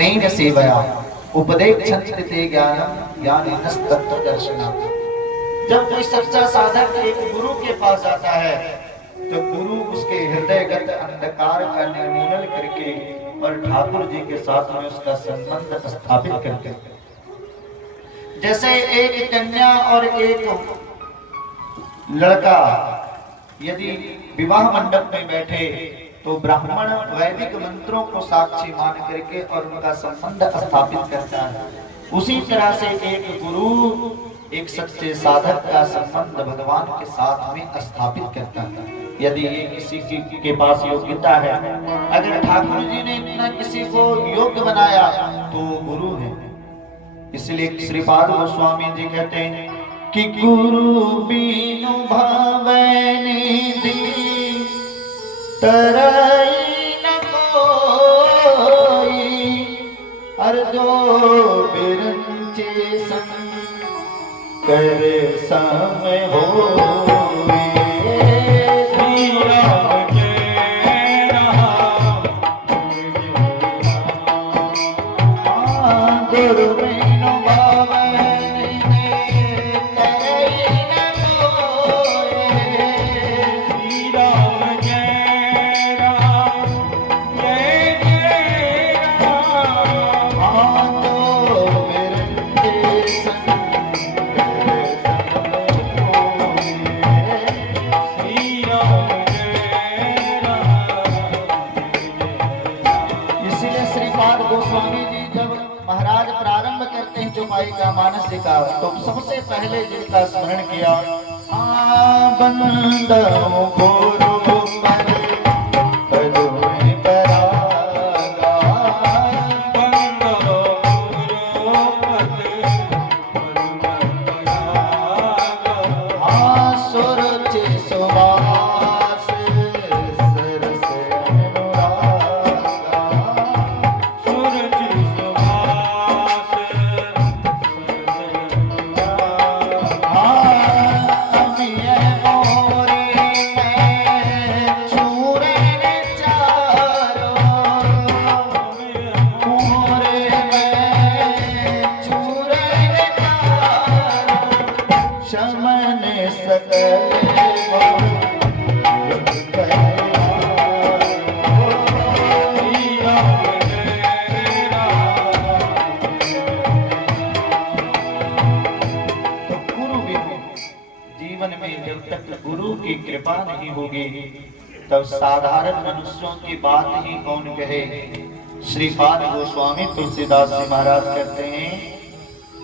स्नेह सेवया उपदेक्षन्ति ते ज्ञानम ज्ञानिनस्तत्त्व दर्शनम। जब कोई सच्चा साधक एक गुरु के पास जाता है तो गुरु उसके हृदयगत अंधकार का निर्मूलन करके और ठाकुर जी के साथ में उसका संबंध स्थापित करते हैं। जैसे एक कन्या और एक लड़का यदि विवाह मंडप में बैठे तो ब्राह्मण वैदिक मंत्रों को साक्षी मान करके और उनका संबंध स्थापित करता है। उसी तरह से एक गुरु एक सच्चे साधक का संबंध भगवान के साथ में स्थापित करता है। यदि ये किसी के पास योग्यता है, अगर ठाकुर जी ने इतना किसी को योग्य बनाया तो गुरु है। इसलिए श्रीपाद गोस्वामी जी कहते हैं कि गुरु बिनु भवै निधि तरई न कोई, अर जो बिरंचे कर समय हो। का तो सबसे पहले जिनका स्मरण किया बंदो गुरु तब साधारण मनुष्यों की बात ही कौन कहे। श्रीपाद गोस्वामी तुलसीदास जी महाराज कहते हैं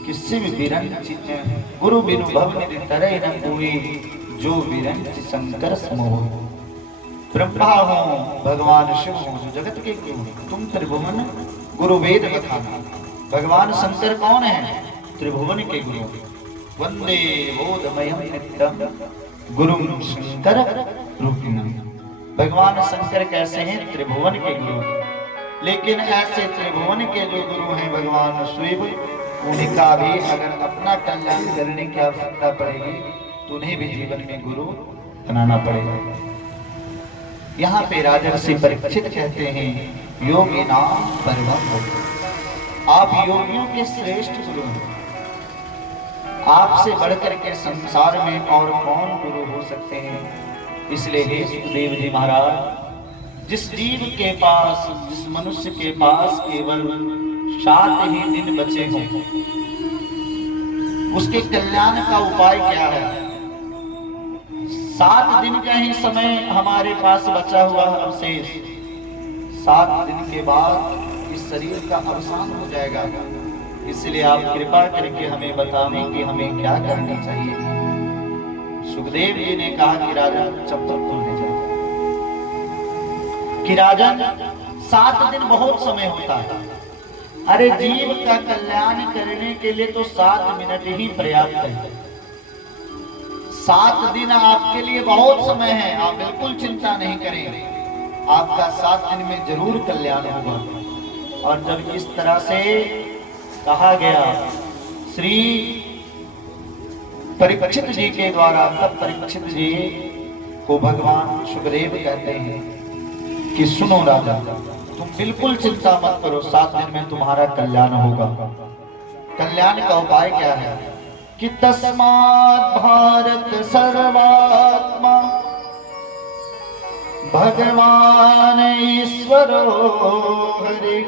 कि शिव विरंच गुरु बिनु भव निधि तरय न कोई, जो विरंच शंकर समोह। ब्रह्मा हो भगवान शिव हो जगत के गुरु, तुम त्रिभुवन गुरु वेद बखाना। भगवान शंकर कौन है? त्रिभुवन के गुरु। वंदे बोधमयं नित्यं गुरुं शंकर रूपिणं। भगवान शंकर कैसे हैं? त्रिभुवन के गुरु। लेकिन ऐसे त्रिभुवन के जो गुरु हैं भगवान शिव, उनका भी अगर अपना कल्याण करने की आवश्यकता पड़ेगी तो उन्हें भी जीवन में गुरु बनाना पड़ेगा। यहाँ पे राजर्षि परीक्षित कहते हैं योगी नाम परमं, आप योगियों के श्रेष्ठ गुरु हैं। आपसे बढ़कर के संसार में और कौन गुरु हो सकते हैं। इसलिए हे सुखदेव जी महाराज, जिस जीव के पास, जिस मनुष्य के पास केवल 7 ही दिन बचे हों, उसके कल्याण का उपाय क्या है? 7 दिन का ही समय हमारे पास बचा हुआ अवशेष। 7 दिन के बाद इस शरीर का अवसान हो जाएगा। इसलिए आप कृपा करके हमें बतावें कि हमें क्या करना चाहिए। सुखदेव जी ने कहा कि राजन चप्पल खोलने जाओ। कि राजन 7 दिन बहुत समय होता है। अरे जीव का कल्याण करने के लिए तो 7 मिनट ही पर्याप्त है। 7 दिन आपके लिए बहुत समय है, आप बिल्कुल चिंता नहीं करें, आपका 7 दिन में जरूर कल्याण होगा। और जब इस तरह से कहा गया श्री परीक्षित जी के द्वारा, तब परीक्षित जी को भगवान सुखदेव कहते हैं कि सुनो राजा, तुम बिल्कुल चिंता मत करो, 7 दिन में तुम्हारा कल्याण होगा। कल्याण का उपाय क्या है कि तस्मात् भारत सर्वात्मा भगवान ईश्वरो हरि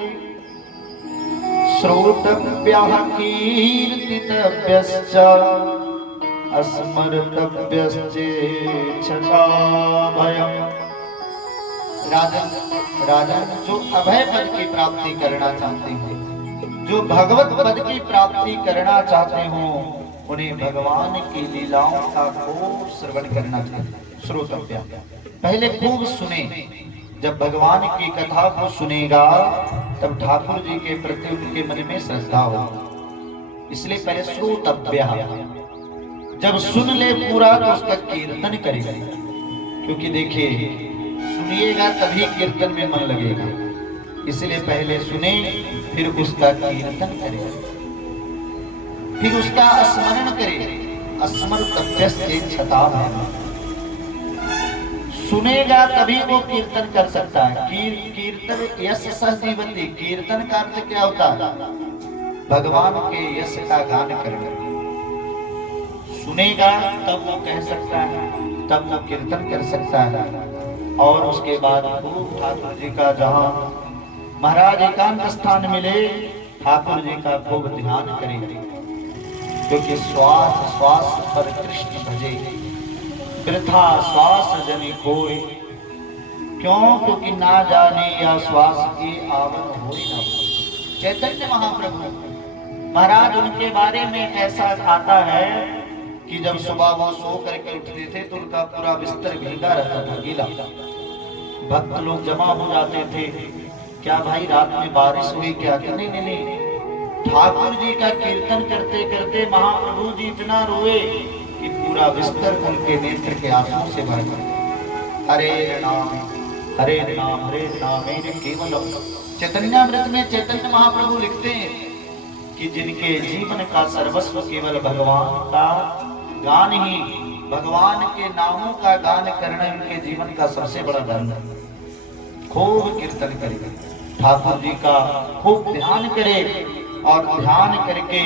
श्रोतव्यः कीर्तितव्यश्च स्मर्तव्यश्चेच्छता भयम्। राजन, राजन जो अभय पद की प्राप्ति करना चाहते हैं, जो भगवत पद की प्राप्ति करना चाहते हो, उन्हें भगवान की लीलाओं का खूब श्रवण करना चाहिए। श्रोतव्य, पहले खूब सुने। जब भगवान की कथा को सुनेगा तब ठाकुर जी के प्रति उनके मन में श्रद्धा हो, इसलिए पहले श्रोतव्य। जब सुन ले पूरा तो उसका कीर्तन करेगा, क्योंकि देखिए सुनिएगा तभी कीर्तन में मन लगेगा। इसलिए पहले सुने, फिर उसका कीर्तन करे, फिर उसका स्मरण करे। स्मर्तव्यश्चेच्छता भयम्। सुनेगा तभी वो कीर्तन कर सकता है। कीर्तन यश सह जीवति। कीर्तन का अर्थ क्या होता है? भगवान के यश का गान करना। सुनेगा तब वो कह सकता है, तब वो कीर्तन कर सकता है। और उसके बाद खूब ठाकुर जी का, जहाँ महाराज एकांत स्थान मिले, ठाकुर जी का खूब ध्यान करेंगे, क्योंकि श्वास श्वास पर कृष्ण भजे, वृथा श्वास जनि कोय। क्यों? क्योंकि ना जाने या श्वास की आवन हो न हो। चैतन्य महाप्रभु महाराज, उनके बारे में ऐसा आता है कि जब सुबह वो सो करके उठते थे तो उनका पूरा बिस्तर भीगा रहता था, गीला। भक्त लोग जमा हो जाते थे, क्या भाई रात में बारिश हुई क्या? नहीं नहीं नहीं, ठाकुर जी का कीर्तन करते करते महाप्रभु जी इतना रोए कि पूरा बिस्तर उनके नेत्र के आंसू से भर गया। हरे नाम हरे नाम हरे नाम मेरे केवल। चैतन्यामृत में चैतन्य महाप्रभु लिखते हैं कि जिनके जीवन का सर्वस्व केवल भगवान का गान ही, भगवान के नामों का गान करना उनके जीवन का सबसे बड़ा धर्म है। खूब कीर्तन करे, ठाकुर जी का खूब ध्यान करे, और ध्यान करके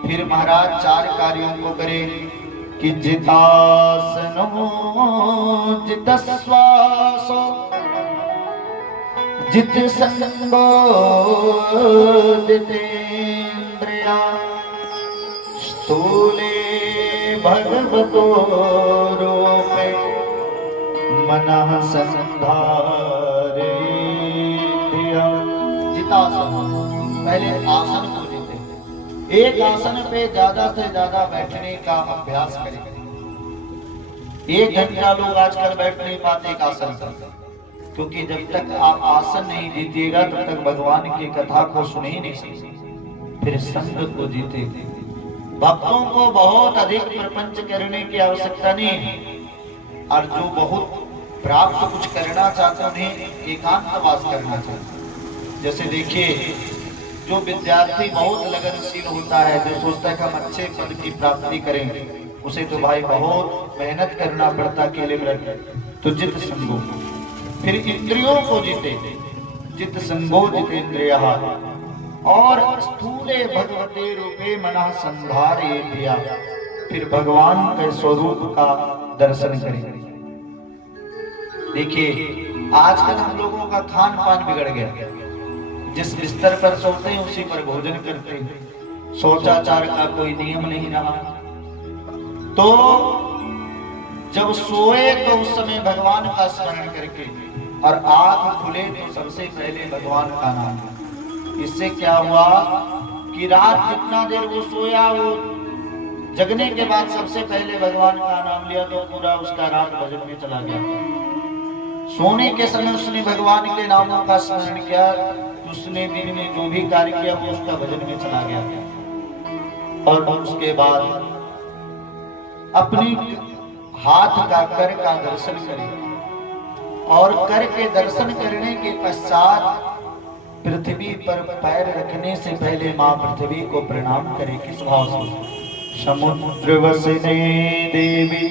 फिर महाराज 4 कार्यों को करे कि जितासनो जितश्वासो जित संगो जितेन्द्रिया स्थूले भगवतो रूपे मनः संधारे। जितासन, पहले आसन को जीते। एक आसन पे ज्यादा से ज्यादा बैठने का अभ्यास करें। 1 घंटा लोग आजकल बैठ नहीं पाते एक आसन पर, क्योंकि जब तक आप आसन नहीं जीतिएगा तब तक भगवान की कथा को सुन ही नहीं सकते। फिर संग को जीते। भक्तों को बहुत अधिक प्रपंच करने की आवश्यकता नहीं है, और जो बहुत प्राप्त कुछ करना चाहते हैं उन्हें एकांतवास करना चाहिए। जैसे देखिए, जो विद्यार्थी बहुत लगनशील होता है, जो सोचता है कि हम अच्छे पद की प्राप्ति करें, उसे तो भाई बहुत मेहनत करना पड़ता अकेले में। तो जित संगो, फिर इंद्रियों को जीते। जित संगो जितेन्द्रियः, और स्थूले भगवते रूपे मनः संधारयेत्। फिर भगवान के स्वरूप का दर्शन करें। देखिए, आजकल हम लोगों का खान पान बिगड़ गया। जिस बिस्तर पर सोते हैं उसी पर भोजन करते हैं। शौचाचार का कोई नियम नहीं रहा। तो जब सोए तो उस समय भगवान का स्मरण करके, और आंख खुले तो सबसे पहले भगवान का नाम। इससे क्या हुआ कि रात जितना देर वो सोया, वो जगने के बाद सबसे पहले भगवान का नाम लिया, तो पूरा उसका रात भजन में चला गया। सोने के समय उसने भगवान के नामों का स्मरण किया, तो उसने दिन में जो भी कार्य किया वो उसका भजन में चला गया। और उसके बाद अपनी हाथ का कर का दर्शन करें, और कर के दर्शन करने के पश्चात पृथ्वी पर पैर रखने से पहले माँ पृथ्वी को प्रणाम करें। किस भाव से? समुद्र वसने देवी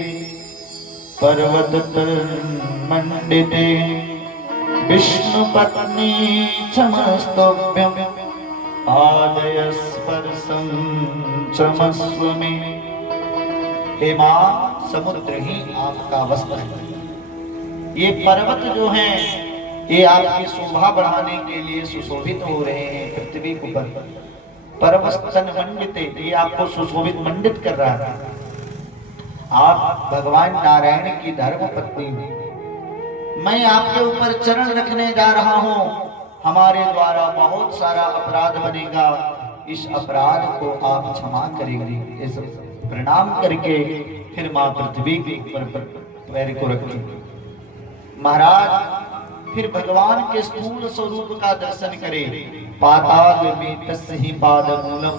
पर्वत मंडिते विष्णु पत्नी क्षमस्तव्यम आदय स्पर्शं क्षमस्व में। हे मां, समुद्र ही आपका वस्त्र है। ये पर्वत जो हैं ये आपकी शोभा बढ़ाने के लिए सुशोभित हो रहे हैं पृथ्वी के ऊपर। पर्वतन मंडित, ये आपको सुशोभित मंडित कर रहा है। आप भगवान नारायण की धर्म पत्नी हैं। मैं आपके ऊपर चरण रखने जा रहा हूं। हमारे द्वारा बहुत सारा अपराध बनेगा, इस अपराध को आप क्षमा करेंगे। इस प्रणाम करके फिर मां पृथ्वी के ऊपर पैर को रखेंगे। महाराज फिर भगवान के स्थूल स्वरूप का दर्शन करें। पाताल में तस्हि पादमूलम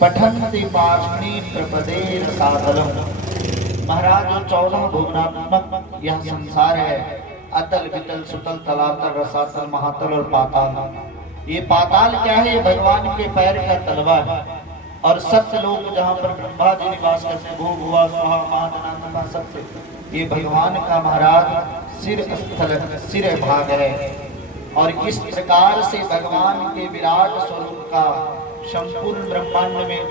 पठन्ति पार्ष्णी प्रपदे रसातलम। महाराज जो 14 भुवनात्मक यह संसार है, अतल वितल सुतल तलातल रसातल महातल और पाताल। ये पाताल क्या है? ये भगवान के पैर का तलवा है। और सत्य लोक जहाँ पर ब्रह्मा जी निवास करते हैं, भू भुआ स्वाहा महाजनात्मा सत्य, ये भगवान का महाराज सिर स्थल सिर भाग है। और इस प्रकार से भगवान के विराट स्वरूप का संपूर्ण ब्रह्मांड में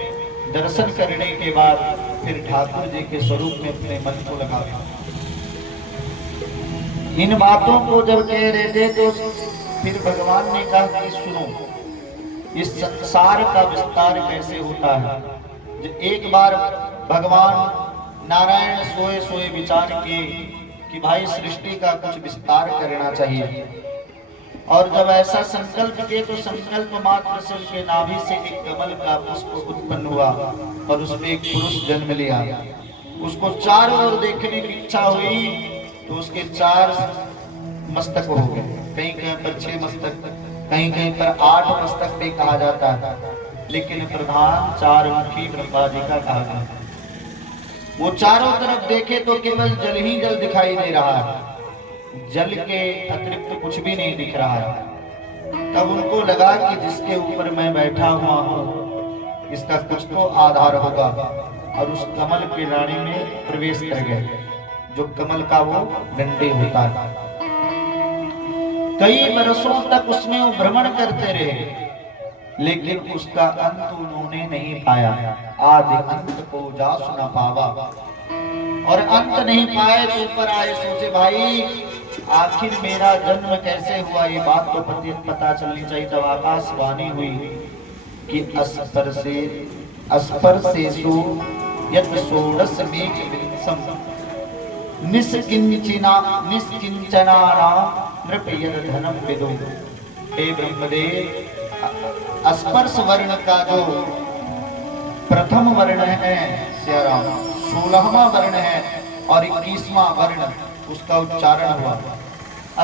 दर्शन करने के बाद फिर ठाकुर जी के स्वरूप में अपने मन को लगा। इन बातों को जब कह रहे थे तो फिर भगवान ने कहा कि सुनो, इस संसार का विस्तार कैसे होता है। एक बार भगवान नारायण सोए सोए विचार किए कि भाई सृष्टि का कुछ विस्तार करना चाहिए। और जब ऐसा संकल्प किए तो संकल्प मात्र से उनके नाभि से एक कमल का पुष्प उत्पन्न हुआ और उसमें एक पुरुष जन्म लिया। उसको चारों ओर देखने की इच्छा हुई तो उसके 4 मस्तक हो गए। कहीं कहीं पर 6 मस्तक, कहीं कहीं पर 8 मस्तक भी कहा जाता है, लेकिन प्रधान 4 मुखी ब्रह्मा जी का कहा गया। वो चारों तरफ देखे तो केवल जल ही जल दिखाई दे रहा है, जल के अतिरिक्त कुछ भी नहीं दिख रहा है। तब उनको लगा कि जिसके ऊपर मैं बैठा हुआ हूँ इसका कुछ तो आधार होगा, और उस कमल की रानी में प्रवेश कर गए। जो कमल का वो डंडे होता है। कई बरसों तक उसमें वो भ्रमण करते रहे, लेकिन उसका अंत उन्होंने नहीं पाया। आदि अंत को जा सुना पावा, और अंत नहीं पाए तो ऊपर आए, सोचे भाई आखिर मेरा जन्म कैसे हुआ, ये बात तो पता चलनी चाहिए। तब आकाशवाणी हुई कि अस्पर्शेषु यत् षोडश मेघ विंशम निष्किंचनानां नृप यद धनम विदो। हे ब्रह्मदेव, स्पर्श वर्ण का जो प्रथम वर्ण है श्याराम, 16वां वर्ण है और 21वां वर्ण उसका उच्चारण हुआ।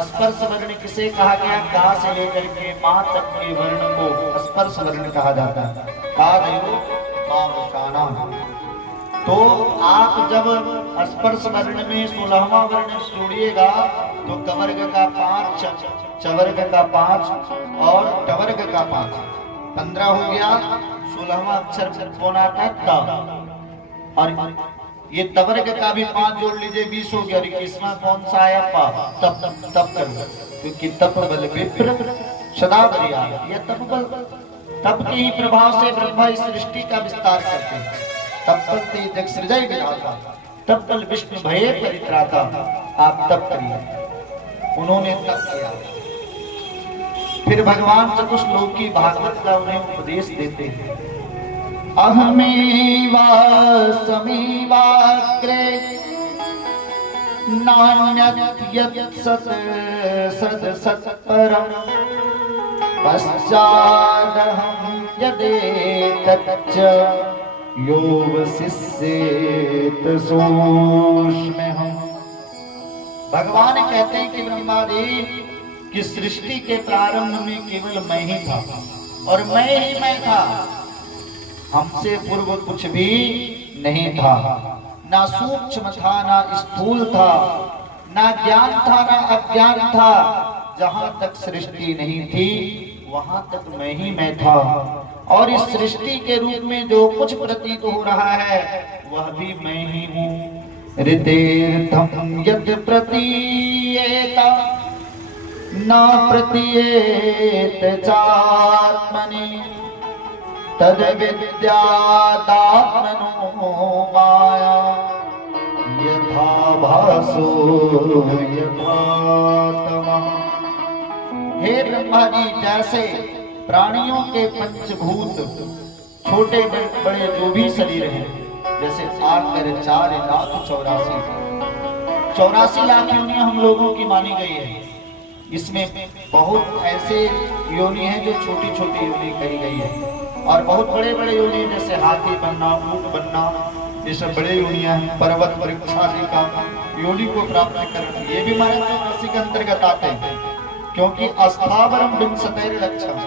स्पर्श वर्ण किसे कहा गया? का से लेकर के मां तक के वर्ण को स्पर्श वर्ण कहा जाता है। तो आप जब स्पर्श वर्ण में 16वां वर्ण जोड़िएगा तो कवर्ग का 5, चवर्ग का 5 और टवर्ग का 5, 15 हो गया। 16वां अक्षर कौन आता है? त। और ये तवर्ग का भी 5 जोड़ लीजिए, 20 हो गया। और 21वां कौन सा आया? पा। तप तप कर, क्योंकि तप बल विप्र सदा प्रिया। ये तप बल, तप के ही प्रभाव से ब्रह्मा इस सृष्टि का विस्तार करते हैं। तब तक जग सृजय विधाता, तब तल विष्णु भये परित्राता। आप तप करिए। उन्होंने तप किया। फिर भगवान चतुश्लोकी भागवत का उन्हें उपदेश देते हैं। अहमेवासमीवाग्रे नान्यत् यत् सत् सद सत्परं पश्चादहं यदेतच्च यो वसिष्येत सोऽस्म्यहम्। भगवान कहते हैं कि ब्रह्मा जी कि सृष्टि के प्रारंभ में केवल मैं ही था और मैं ही मैं था। हमसे पूर्व कुछ भी नहीं था, ना सूक्ष्म था ना स्थूल था, ना ज्ञान था ना अज्ञान था। जहां तक सृष्टि नहीं थी वहां तक मैं ही मैं था। और इस सृष्टि के रूप में जो कुछ प्रतीत हो रहा है वह भी मैं ही हूँ। ऋतेर्थम यत् प्रतीयेत न प्रतीयेत चात्मनि तद विद्यादात्मनो माया यथा भासो यथा तमः। हे ब्रह्मा जी, जैसे प्राणियों के पंचभूत छोटे बड़े जो भी शरीर हैं, जैसे 84 लाख योनियां हम लोगों की मानी गई है। इसमें बहुत ऐसे योनि हैं जो छोटी छोटी योनि कही गई है, और बहुत बड़े बड़े योनि जैसे हाथी बनना, ऊंट बनना, ये सब बड़े योनियां हैं। पर्वत वृक्ष आदि का योनि को प्राप्त करना, ये भी हमारे 84 के अंतर्गत आते हैं, क्योंकि अस्थावरम विंशतेर लक्षण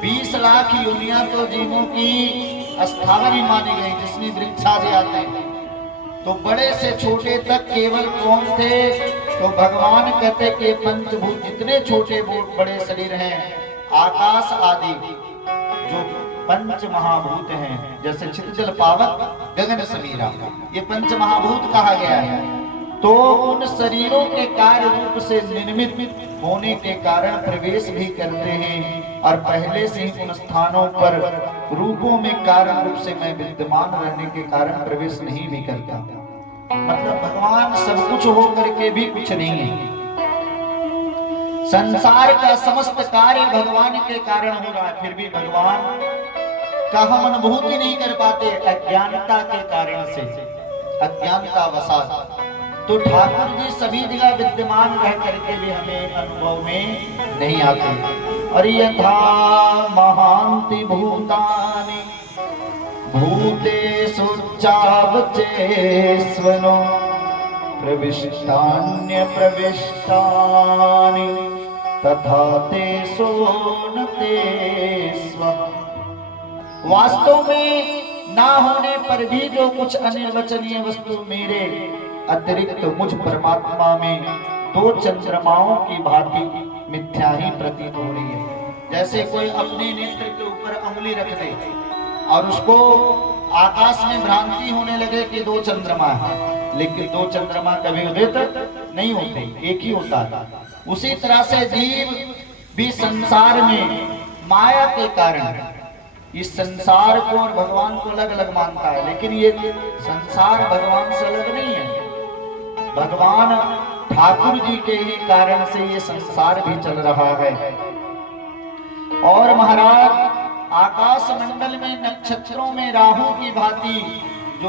20 लाख योनियां तो जीवों की अस्थावर ही मानी गई, जिसमें वृक्षादि आते हैं। तो बड़े से छोटे तक केवल कौन थे? तो भगवान कहते कि पंचभूत जितने छोटे बड़े शरीर हैं, आकाश आदि जो पंच महाभूत हैं, जैसे छितजल पावक गगन समीरा, ये पंच महाभूत कहा गया है। तो उन शरीरों के कार्य रूप से निर्मित होने के कारण प्रवेश भी करते हैं, और पहले से ही उन स्थानों पर रूपों में कारण रूप से मैं विद्यमान रहने के कारण प्रवेश नहीं भी करता। मतलब भगवान सब कुछ हो करके भी कुछ नहीं है। संसार का समस्त कार्य भगवान के कारण हो रहा है, फिर भी भगवान का हम अनुभूति नहीं कर पाते अज्ञानता के कारण से, अज्ञानता वसात। तो ठाकुर जी सभी जगह विद्यमान रह करके भी हमें अनुभव में नहीं आते। और यथा महांति भूतानि भूतेषु चावचेष्वनो प्रविष्टान्य प्रविष्टानि तथा तेषु न तेष्व। वास्तव में ना होने पर भी जो कुछ अनिर्वचनीय वस्तु मेरे अतिरिक्त मुझ परमात्मा में दो चंद्रमाओं की भांति मिथ्या ही प्रतीत हो रही है। जैसे कोई अपने नेत्र के ऊपर अंगुली रख दे और उसको आकाश में भ्रांति होने लगे कि दो चंद्रमा है, लेकिन दो चंद्रमा कभी उदित नहीं होते, एक ही होता है। उसी तरह से जीव भी संसार में माया के कारण इस संसार को और भगवान को अलग अलग मानता है, लेकिन ये संसार भगवान से अलग नहीं है। भगवान ठाकुर जी के ही कारण से ये संसार भी चल रहा है। और महाराज आकाश मंडल में नक्षत्रों में राहु की भांति जो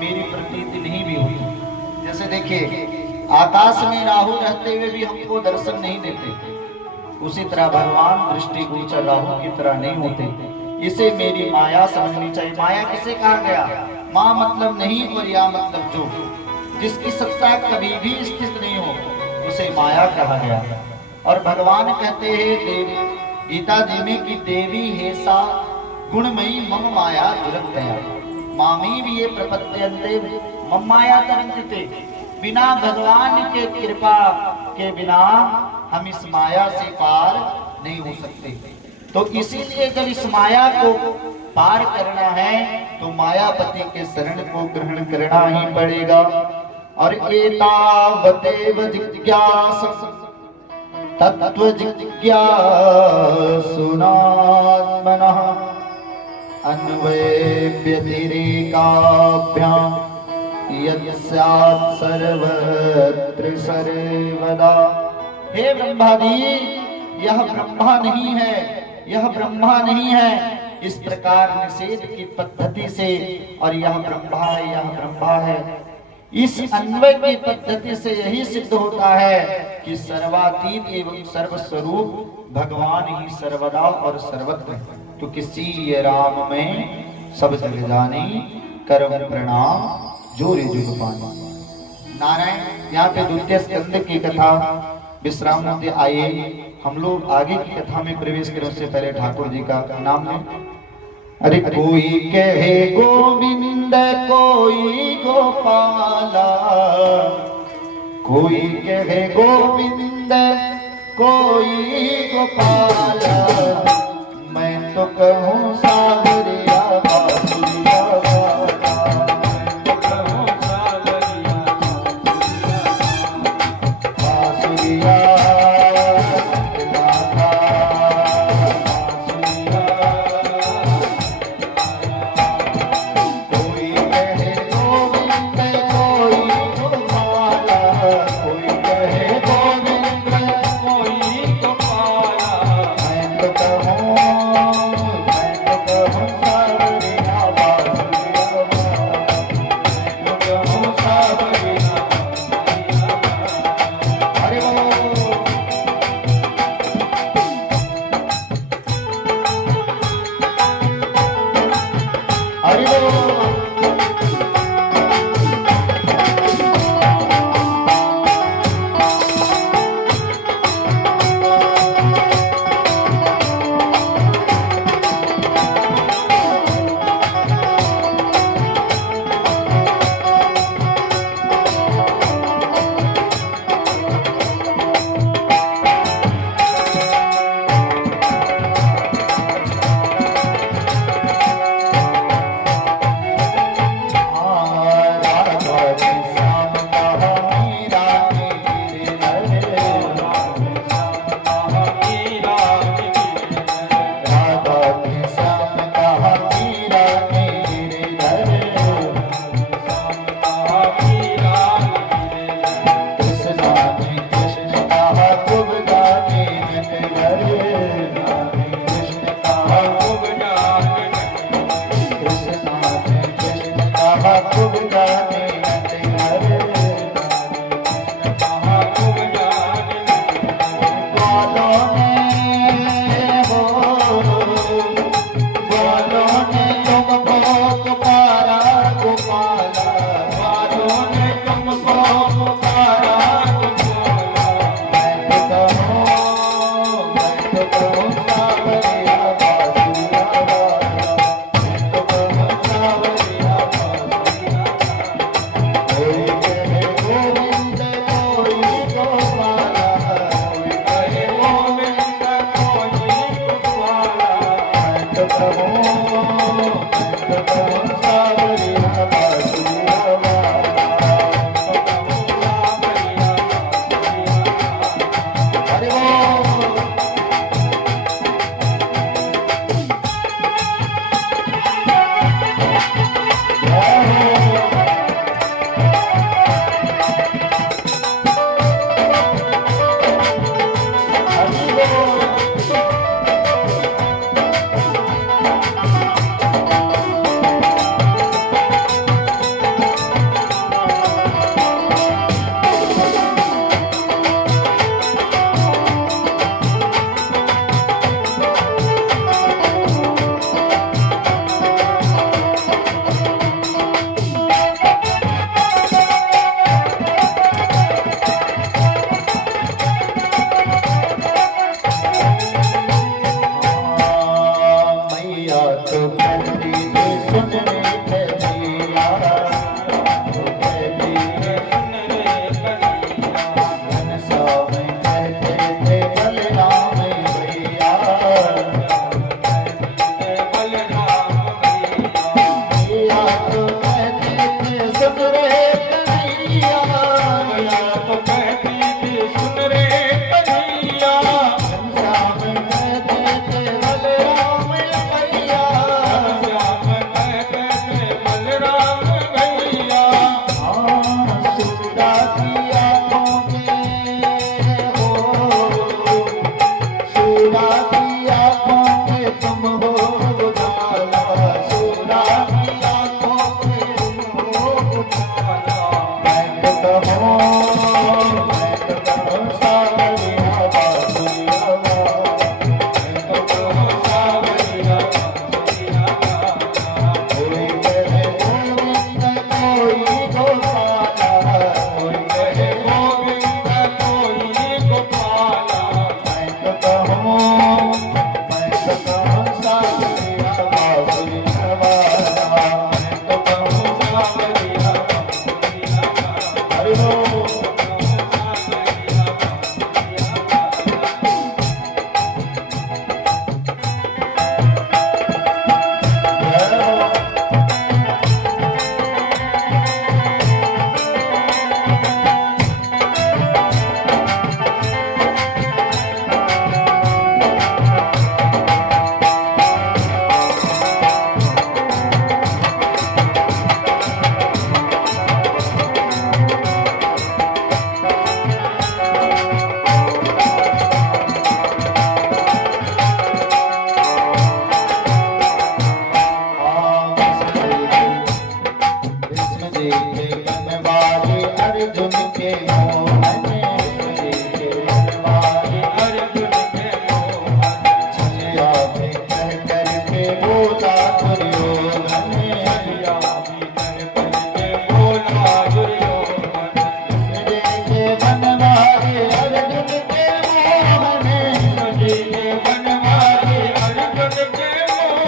मेरी प्रतीति नहीं भी हुई। जैसे देखिए आकाश में राहु रहते हुए भी हमको दर्शन नहीं देते, उसी तरह भगवान दृष्टिगोचर राहु की तरह नहीं होते। इसे मेरी माया समझनी चाहिए। माया किसे कहा गया? माँ मतलब नहीं और या मतलब जो, जिसकी सत्ता कभी भी स्थित नहीं हो उसे माया कहा गया। और भगवान कहते हैं गीता जी में कि देवी हे सा गुणमयी मम माया दुरत्तया मामी भी ये प्रपद्यन्ते मम माया तरंगते। बिना भगवान के कृपा के बिना हम इस माया से पार नहीं हो सकते। तो इसीलिए जब इस माया को पार करना है तो मायापति के शरण को ग्रहण करना ही पड़ेगा। और एतावदेव जिज्ञास तत्व जिज्ञासुनात्मनः अन्वयव्यतिरेकाभ्यां यत्स्यात् सर्वत्र सर्वदा। हे ब्रह्मादि, यह ब्रह्मा नहीं है, यह ब्रह्मा नहीं है, इस प्रकार निषेध की पद्धति से, और यह ब्रह्मा है, यह ब्रह्मा है, इस अन्वय की पद्धति से यही सिद्ध होता है कि सर्वातीत एवं सर्वस्वरूप भगवान ही सर्वदा और सर्वत्र। तो किसी राम में सब जग जानी करम प्रणाम जोरे जुग पानी। नारायण यहाँ पे द्वितीय स्कंद की कथा विश्राम होते आइए हम लोग आगे की कथा में प्रवेश करें। उससे पहले ठाकुर जी का नाम लें। अरे कोई कहे गोविंद कोई गोपाला, कोई कहे गोविंद कोई गोपाला, मैं तो कहूँ सावरिया बासुरिया वाला, मैं तो कहूँ सावरिया बासुरिया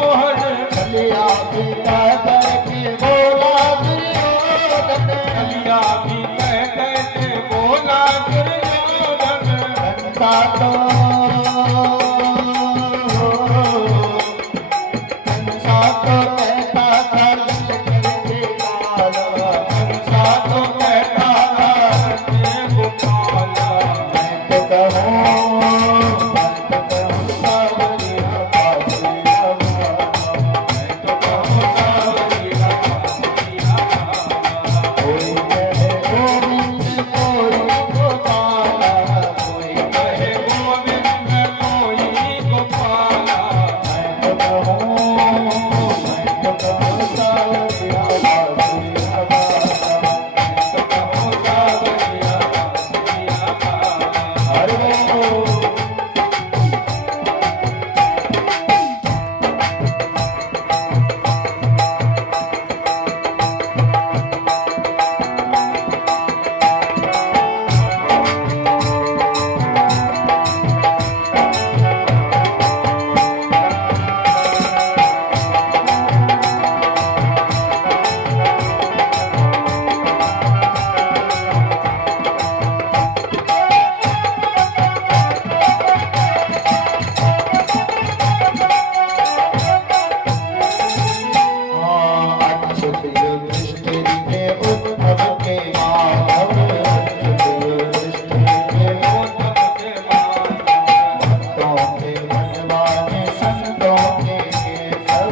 मोहन कलिया भी कह करके बोला दुर्योधन, कलिया भी कह करके बोला दुर्योधन, कंसा तो कहता था दिल करके लाला, कंसा तो कहता हे गोपाल मैं तो कहूँ सावरिया बाबुया बाबा, मैं तो कहूँ सावरिया बाबुया बाबा। कोई कहे गोविंद कोई गोपाला, कोई कहे गोविंद कोई गोपाला, मैं तो कहूँ सावरिया बाबुया बाबा। मैं तो कहूँ सावरिया बाबुया बाबा। हरि बोल। अच्युत युधिष्ठिर के उद्धव के माधव, अच्युत युधिष्ठिर के उद्धव के माधव, भक्तों के भगवान संतों के केशव,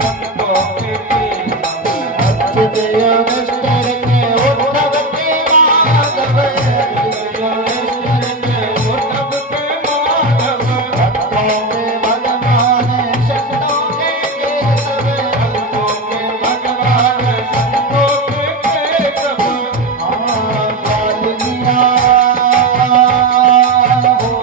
संतों के केशव। अच्युत युधिष्ठिर के उद्धव के माधव, अच्युत युधिष्ठिर के उद्धव के माधव, भक्तों के भगवान संतों के केशव, भक्तों के भगवान संतों के केशव। ग्वालिया हो,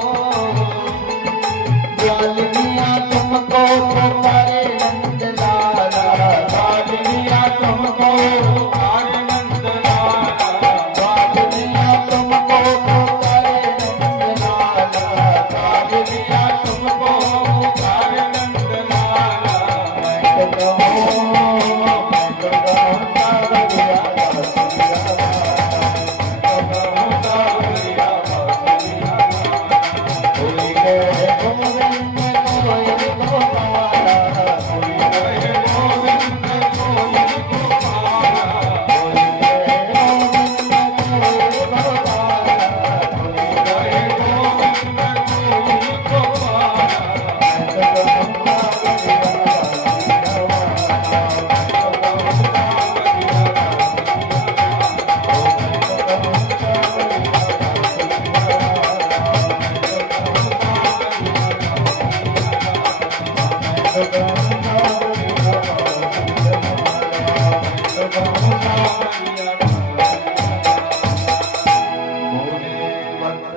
ग्वालिया तुमको पुकारे नंद लाला, ग्वालिया तुमको पुकारे नंद लाला, ग्वालिया तुमको पुकारे नंद लाला, ग्वालिया तुमको पुकारे नंद लाला। मैं तो कहूँ सावरिया बाबुया बाबा। सावरिया बाबुया बाबा। कोई कहे गोविंद कोई गोपाला, कोई कहे गोविंद कोई गोपाला, कोई कहे गोविंद कोई गोपाला, कोई कहे गोविंद कोई गोपाला।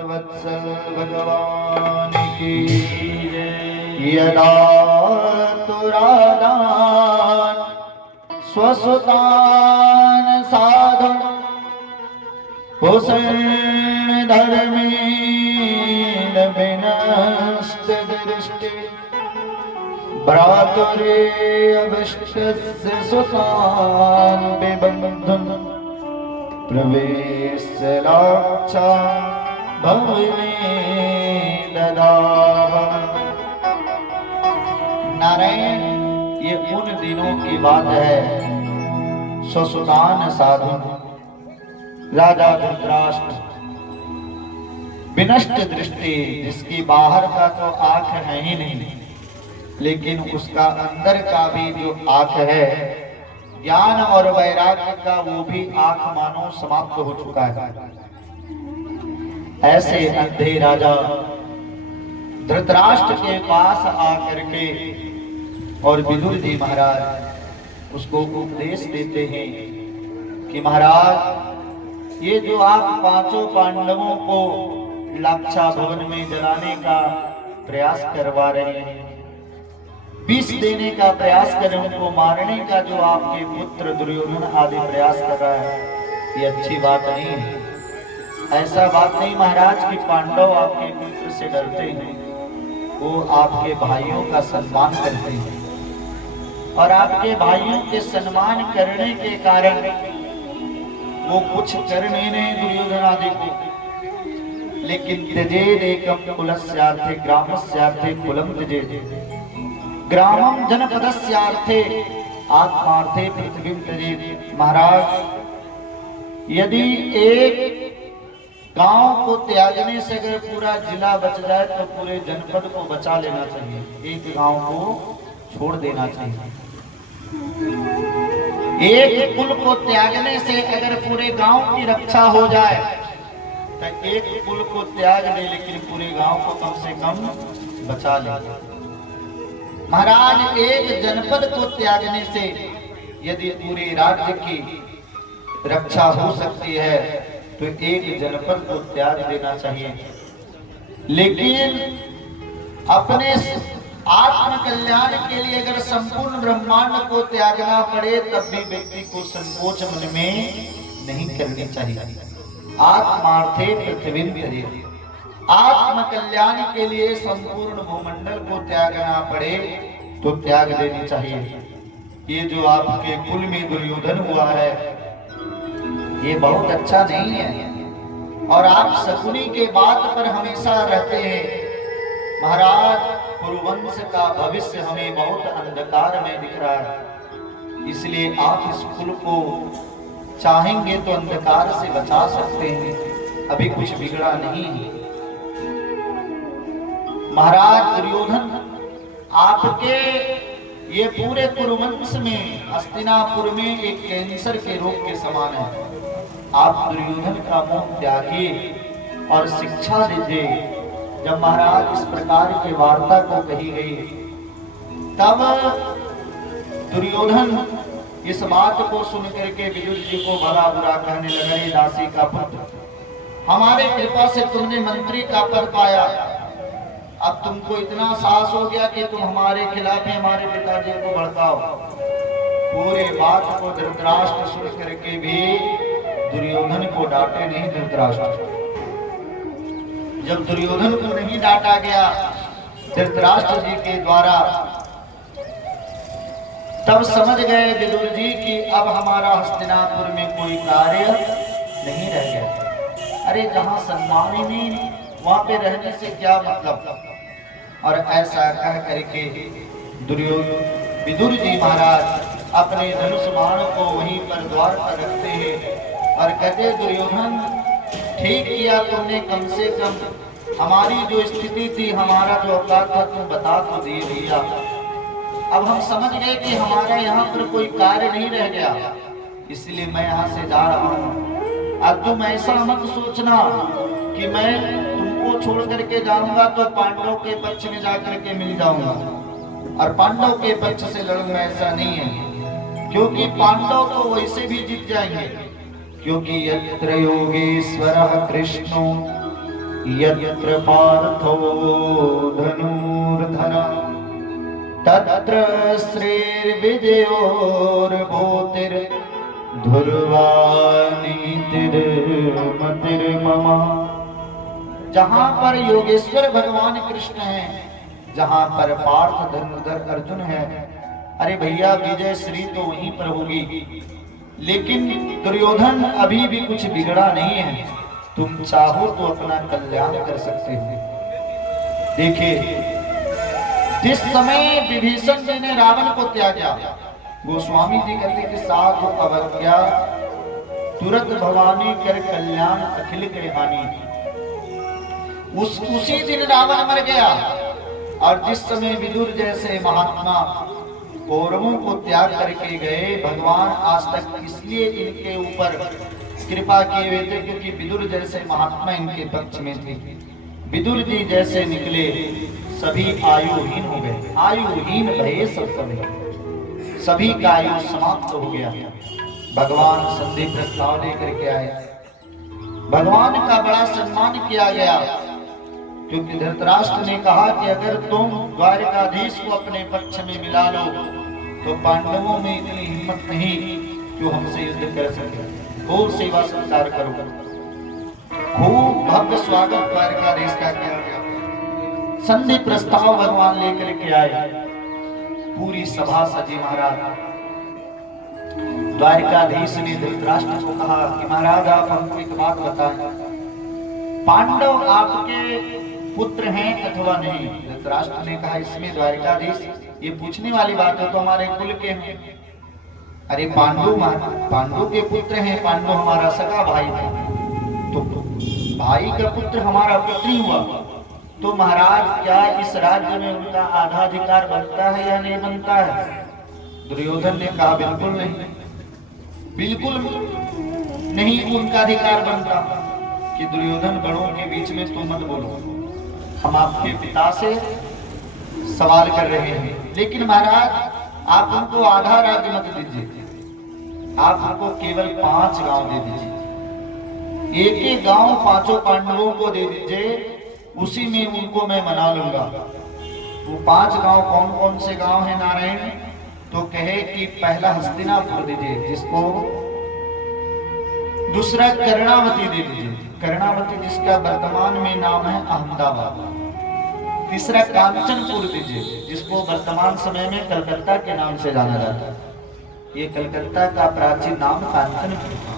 वत्सल भगवान की यदा तुरादान स्वसुतान साधु पोषण धर्मेण विनष्ट दृष्टि भ्रातुरे अभिष्टस्य सुतान विबन्धन् प्रवेश्य लाक्षा भवने ददाह। नारायण, ये उन दिनों की बात है, स्वसुतान साधु राजा धृतराष्ट्र विनष्ट दृष्टि, जिसकी बाहर का तो आंख है ही नहीं, लेकिन उसका अंदर का भी जो आंख है, ज्ञान और वैराग्य का, वो भी आंख मानो समाप्त हो चुका है। ऐसे अंधे राजा धृतराष्ट्र के पास आकर के और विदुर जी महाराज उसको उपदेश देते हैं कि महाराज, ये जो आप पांचों पांडवों को लाक्षा भवन में जलाने का प्रयास करवा रहे हैं, विष देने का प्रयास कर रहे हैं, उनको मारने का जो आपके पुत्र दुर्योधन आदि प्रयास कर रहा है, ये अच्छी बात नहीं है। ऐसा बात नहीं महाराज कि पांडव आपके पुत्र से डरते हैं। वो आपके भाइयों का सम्मान करते हैं, और आपके भाइयों के सम्मान करने के कारण वो कुछ कर नहीं रहे दुर्योधन आदि को, लेकिन त्यजेदेकं कुलस्यार्थे ग्रामस्यार्थे कुलं त्यजेत्, ग्रामं जनपदस्यार्थे आत्मार्थे पृथ्वीं त्यजेत्। महाराज, यदि एक गांव को त्यागने से अगर पूरा जिला बच जाए तो पूरे जनपद को बचा लेना चाहिए, एक गांव को छोड़ देना चाहिए। एक कुल को त्यागने से अगर पूरे गांव की रक्षा हो जाए तो एक कुल को त्याग दे, लेकिन पूरे गांव को कम से कम बचा ले। महाराज, एक जनपद को त्यागने से यदि पूरे राज्य की रक्षा हो सकती है तो एक जनपद को त्याग देना चाहिए, लेकिन अपने आत्म कल्याण के लिए अगर संपूर्ण ब्रह्मांड को त्यागना पड़े तब भी व्यक्ति को संकोच मन में नहीं करनी चाहिए। आत्मार्थे पृथ्वीं त्यजेत्, आत्म कल्याण के लिए संपूर्ण भूमंडल को त्यागना पड़े तो त्याग देनी चाहिए। ये जो आपके कुल में दुर्योधन हुआ है ये बहुत अच्छा नहीं है, और आप शकुनी के बात पर हमेशा रहते हैं। महाराज, कुरुवंश का भविष्य हमें बहुत अंधकार में दिख रहा है, इसलिए आप इस कुल को चाहेंगे तो अंधकार से बचा सकते हैं, अभी कुछ बिगड़ा नहीं है। महाराज दुर्योधन, आपके ये पूरे कुरुवंश में हस्तिनापुर में एक कैंसर के रोग के समान है। आप दुर्योधन का मोह त्यागिए और शिक्षा दीजिए। जब महाराज इस प्रकार की वार्ता को कही गई तब दुर्योधन इस बात को सुनकर के विदुर जी को भला बुरा कहने लगा, दासी का पुत्र, हमारे कृपा से तुमने मंत्री का पद पाया, अब तुमको इतना साहस हो गया कि तुम हमारे खिलाफ ही हमारे पिताजी को भड़काओ। पूरे बात को धृतराष्ट्र सुन करके भी दुर्योधन को डांटे नहीं। धृतराष्ट्र, जब दुर्योधन को नहीं डांटा गया धृतराष्ट्र जी के द्वारा, तब समझ गए विदुर जी कि अब हमारा हस्तिनापुर में कोई कार्य नहीं रह गया। अरे जहां सम्मान ही नहीं वहां पे रहने से क्या मतलब। और ऐसा कह करके विदुर जी महाराज अपने धनुष बाण को वहीं पर द्वार पर रखते हैं और कहते, दुर्योधन ठीक किया तुमने, कम से कम हमारी जो स्थिति थी, हमारा जो औकात था तुम बता तो दिए भैया। अब हम समझ गए कि हमारा यहाँ पर कोई कार्य नहीं रह गया, इसलिए मैं यहाँ से जा रहा हूँ। अब तुम ऐसा मत सोचना कि मैं तुमको छोड़ करके जाऊंगा तो पांडवों के पक्ष में जाकर के मिल जाऊंगा और पांडव के पक्ष से लड़ूंगा, ऐसा नहीं है। क्योंकि पांडव तो वैसे भी जीत जाएंगे, क्योंकि यत्र योगेश्वरः कृष्णो यत्र पार्थो धनुर्धरः तत्र श्रीर्विजयोर्भूतिर्ध्रुवा नीतिर्मतिर्मम। जहां पर योगेश्वर भगवान कृष्ण हैं, जहां पर पार्थ धनुर्धर अर्जुन है, अरे भैया विजय श्री तो वहीं पर होगी। लेकिन दुर्योधन अभी भी कुछ बिगड़ा नहीं है, तुम चाहो तो अपना कल्याण कर सकते हो। देखिए, जिस समय विभीषण जी ने रावण को त्यागा, गोस्वामी जी कहते कि साधु अवज्ञा तुरंत भवानी कर कल्याण अखिल के हानि। उसी दिन रावण मर गया। और जिस समय विदुर जैसे महात्मा कौरवों को त्याग करके गए, भगवान आज तक इसलिए इनके ऊपर कृपा किए हुए थे क्योंकि विदुर जैसे महात्मा इनके पक्ष में थे। विदुर जी जैसे निकले सभी आयुहीन हो गए, आयुहीन भये सब सभी का आयु समाप्त हो गया। भगवान संधि प्रस्ताव लेकर के आए, भगवान का बड़ा सम्मान किया गया क्योंकि धृतराष्ट्र ने कहा कि अगर तुम द्वारकाधीश को अपने पक्ष में मिला लो तो पांडवों में इतनी हिम्मत नहीं कि वो हमसे युद्ध कर सके। खूब सेवा सत्कार करो, खूब भव्य स्वागत द्वारकाधीश का किया गया। संधि प्रस्ताव भगवान लेकर के आए। पूरी सभा सजी महाराज। द्वारिकाधीश ने धृतराष्ट्र को कहा कि महाराज आप हमको एक बात बताएं, पांडव आपके पुत्र हैं अथवा नहीं? धृतराष्ट्र ने कहा इसमें द्वारिकाधीश ये पूछने वाली बात है, तो हमारे कुल के हैं। अरे पांडु के पुत्र हैं, पांडु हमारा सगा भाई है, तो भाई का पुत्र हमारा पुत्र ही हुआ, तो महाराज क्या इस राज्य में उनका आधा अधिकार बनता है या नहीं बनता है? दुर्योधन ने कहा बिल्कुल नहीं, बिल्कुल नहीं उनका अधिकार बनता। कि दुर्योधन बड़ों के बीच में तुम मत बोलो, हम आपके पिता से सवाल कर रहे हैं, लेकिन महाराज आप उनको आधा राज्य मत दीजिए, आप उनको केवल 5 गांव दे दीजिए, एक एक गांव 5 पांडवों को दे दीजिए, उसी में उनको मैं मना लूंगा। वो 5 गांव कौन कौन से गांव हैं नारायण? तो कहे कि पहला हस्तिनापुर दीजिए जिसको, दूसरा कर्णावती दे दीजिए, कर्णावती जिसका वर्तमान में नाम है अहमदाबाद, तीसरा कांचनपुर दीजिए जिसको वर्तमान समय में कलकत्ता के नाम से जाना जाता है, ये कलकत्ता का प्राचीन नाम कांचनपुर था।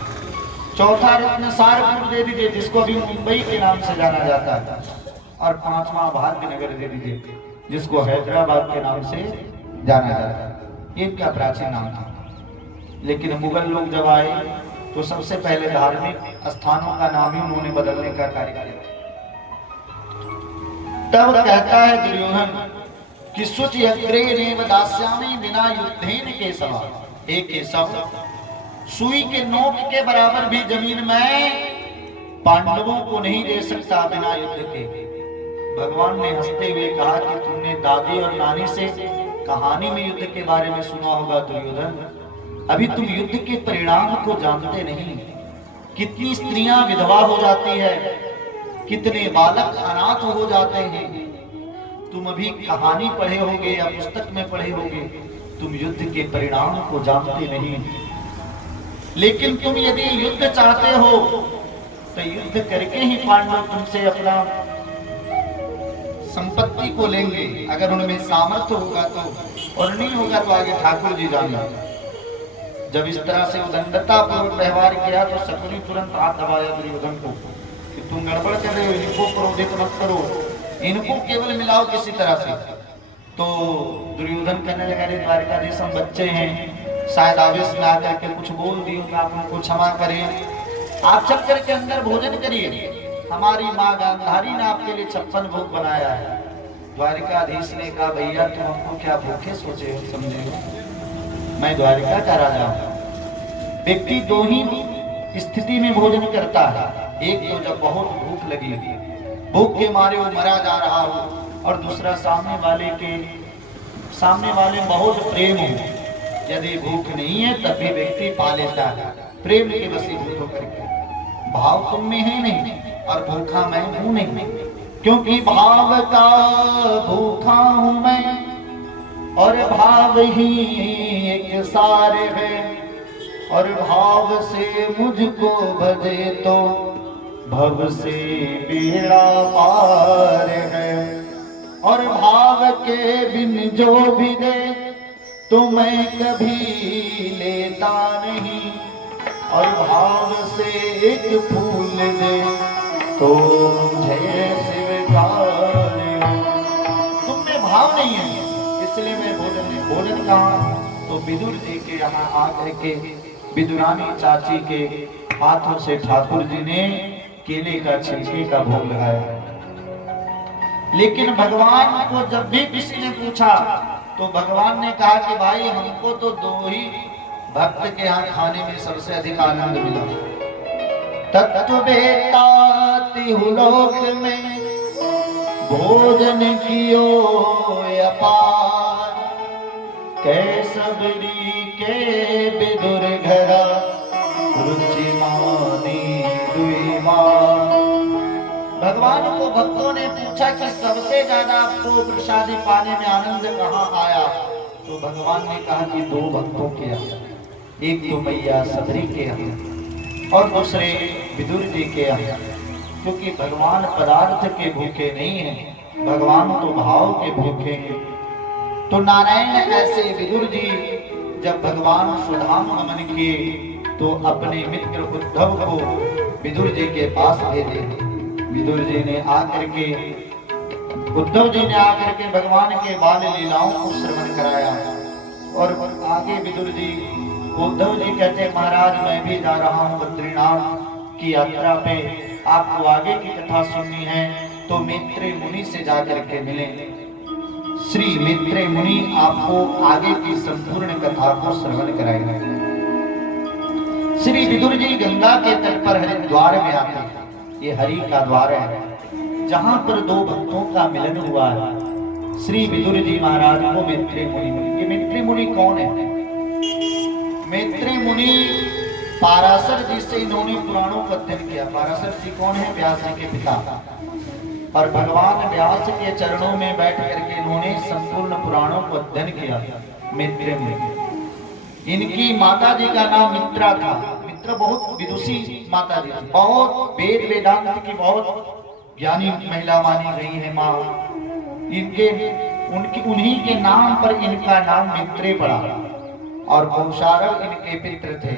चौथा रत्नसारपुर दे दीजिए जिसको अभी मुंबई के नाम से जाना जाता है, और 5वां भाग्यनगर दे दीजिए जिसको हैदराबाद के नाम से जाना जाता है। इनका प्राचीन नाम था, लेकिन मुगल लोग जब आए तो सबसे पहले धार्मिक स्थानों का नाम ही उन्होंने बदलने का कार्य किया। तब कहता है दुर्योधन कि शुचि अग्रेणेव दास्यामि विना युद्धेन केशव, हे केशव सुई के नोक के बराबर भी जमीन मैं पांडवों को नहीं दे सकता बिना युद्ध के। भगवान ने हंसते हुए कहा कि तुमने दादी और नानी से कहानी में युद्ध के बारे में सुना होगा दुर्योधन, अभी तुम युद्ध के परिणाम को जानते नहीं। कितनी स्त्रियां विधवा हो जाती है, कितने बालक अनाथ हो जाते हैं। तुम अभी कहानी पढ़े होगे या पुस्तक में पढ़े होगे, तुम युद्ध के परिणाम को जानते नहीं। लेकिन तुम यदि युद्ध चाहते हो तो युद्ध करके ही पांडव तुमसे अपना संपत्ति को लेंगे, अगर उनमें सामर्थ्य होगा तो, और नहीं होगा तो आगे ठाकुर जी जाने। जब इस तरह से उदंडता पूर्वक व्यवहार किया तो शकुनी तुरंत हाथ दबाया दुर्योधन को कि तुम गड़बड़ कर रहे हो, इनको क्रोधित मत करो, इनको केवल मिलाओ किसी तरह से। तो दुर्योधन कहने लगा रे द्वारिकाधीश हम बच्चे हैं, शायद आवेश में आकर के कुछ बोल दिया, आप हमको क्षमा करें, आप चक्कर के अंदर भोजन करिए, हमारी माँ गांधारी ने आपके लिए 56 भोग बनाया है। द्वारिकाधीश ने कहा भैया तुम हमको क्या भूखे सोचे हो, समझे हो, मैं द्वारिका का राजा हूँ। व्यक्ति 2 ही स्थिति में भोजन करता है, एक तो जब बहुत भूख लगी, भूख के मारे वो मरा जा रहा हो, और दूसरा सामने वाले बहुत प्रेम हो। यदि भूख नहीं है तब भी व्यक्ति पा लेता है, प्रेम के वशीभूत होकर के। भाव तुम में है नहीं और भूखा मैं हूं नहीं, क्योंकि भाव का भूखा हूं मैं और भाव ही एक सार है, और भाव से मुझको भजे तो भव से बेड़ा पार है, और भाव के बिन जो भी दे तो मैं कभी लेता नहीं, और भाव से एक फूल दे तो मुझे स्वीकार। तुमने भाव नहीं है इसलिए मैं भोजन कहा तो विदुर जी के यहाँ आकर के विदुरानी चाची के हाथों से ठाकुर जी ने केले का छिलके का भोग लगाया। लेकिन भगवान को जब भी किसी ने पूछा तो भगवान ने कहा कि भाई हमको तो 2 ही भक्त के यहाँ खाने में सबसे अधिक आनंद मिला। तत्ववेत्ता तिहुलोक में भोजन कियो अपार, कैसबरी के विदुर घरा रुचि मानी दुई मार। भगवान को भक्तों ने पूछा कि सबसे ज्यादा आपको प्रसादी पाने में आनंद कहाँ आया, तो भगवान ने कहा कि 2 भक्तों के यहाँ, एक तो मैया सबरी के यहाँ और दूसरे विदुर जी के यहाँ, क्योंकि भगवान पदार्थ के भूखे नहीं हैं, भगवान तो भाव के भूखे हैं। तो नारायण ऐसे विदुर जी जब भगवान सुधाम गमन किए तो अपने मित्र उद्धव को विदुर जी के पास भेजे। विदुर जी ने आकर के उद्धव जी ने आकर के भगवान के बाल लीलाओं को श्रवण कराया। और आगे विदुर जी उद्धव जी कहते महाराज मैं भी जा रहा हूँ बद्रीनाथ की यात्रा पे, आपको आगे की कथा सुननी है तो मैत्रेय मुनि से जाकर के मिले। श्री मैत्रेय मुनि आपको आगे की संपूर्ण कथा को श्रवण कराएंगे। श्री विदुर जी गंगा के तट पर हरिद्वार में आते हैं। ये हरि का द्वार है जहां पर दो भक्तों का मिलन हुआ है। श्री विदुर जी महाराज को मैत्रेय मुनि मिले। ये मैत्रेय मुनि कौन है? मैत्रेय मुनि पाराशर जी से इन्होंने पुराणों का अध्ययन किया। पाराशर जी कौन है? व्यास जी के पिता। और भगवान व्यास के चरणों में बैठ करके इन्होंने संपूर्ण पुराणों को अध्ययन किया। मैत्रेय मुनि, इनकी माता जी का नाम मित्रा था। मित्र बहुत विदुषी माता जी थी, बहुत वेद वेदांत की बहुत ज्ञानी महिला मानी गई है माँ। उन्हीं के नाम पर इनका नाम मैत्रेय पड़ा। और कुशारव इनके पित्र थे,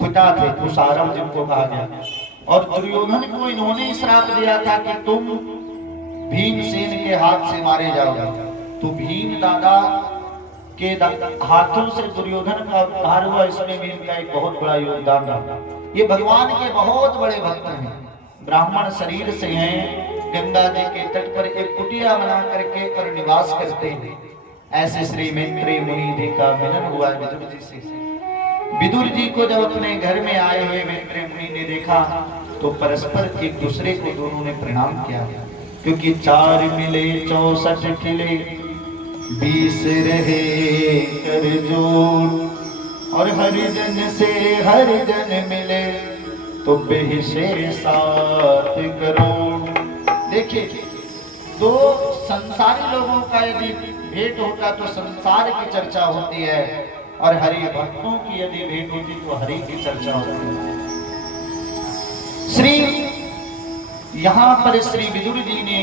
पिता थे कुशारव जिनको कहा गया। और दुर्योधन को इन्होंने श्राप दिया था कि तुम भीमसेन के हाथ से मारे जाओगे। तो भीम दादा के हाथों से दुर्योधन का उद्धार हुआ। इसमें भी इनका एक बहुत बड़ा योगदान रहा। ये भगवान के बहुत बड़े भक्त हैं, ब्राह्मण शरीर से हैं। गंगा जी के तट पर एक कुटिया बना करके और निवास करते हैं। ऐसे श्री मैत्रेय मुनि जी का मिलन हुआ है विदुर जी से। विदुर जी को जब अपने घर में आए हुए मैत्रेय मुनि ने देखा तो परस्पर एक दूसरे को दोनों ने प्रणाम किया। क्योंकि 4 मिले 64 खिले 20 रहे कर जोड़। और हरिजन से हरिजन मिले तो बेहिसे 7 करोड़। देखिए, दो संसारी लोगों का यदि भेंट होता तो संसार की चर्चा होती है, और हरि भक्तों की यदि भेंट होती तो हरि की चर्चा होती है। यहाँ पर श्री विदुर जी ने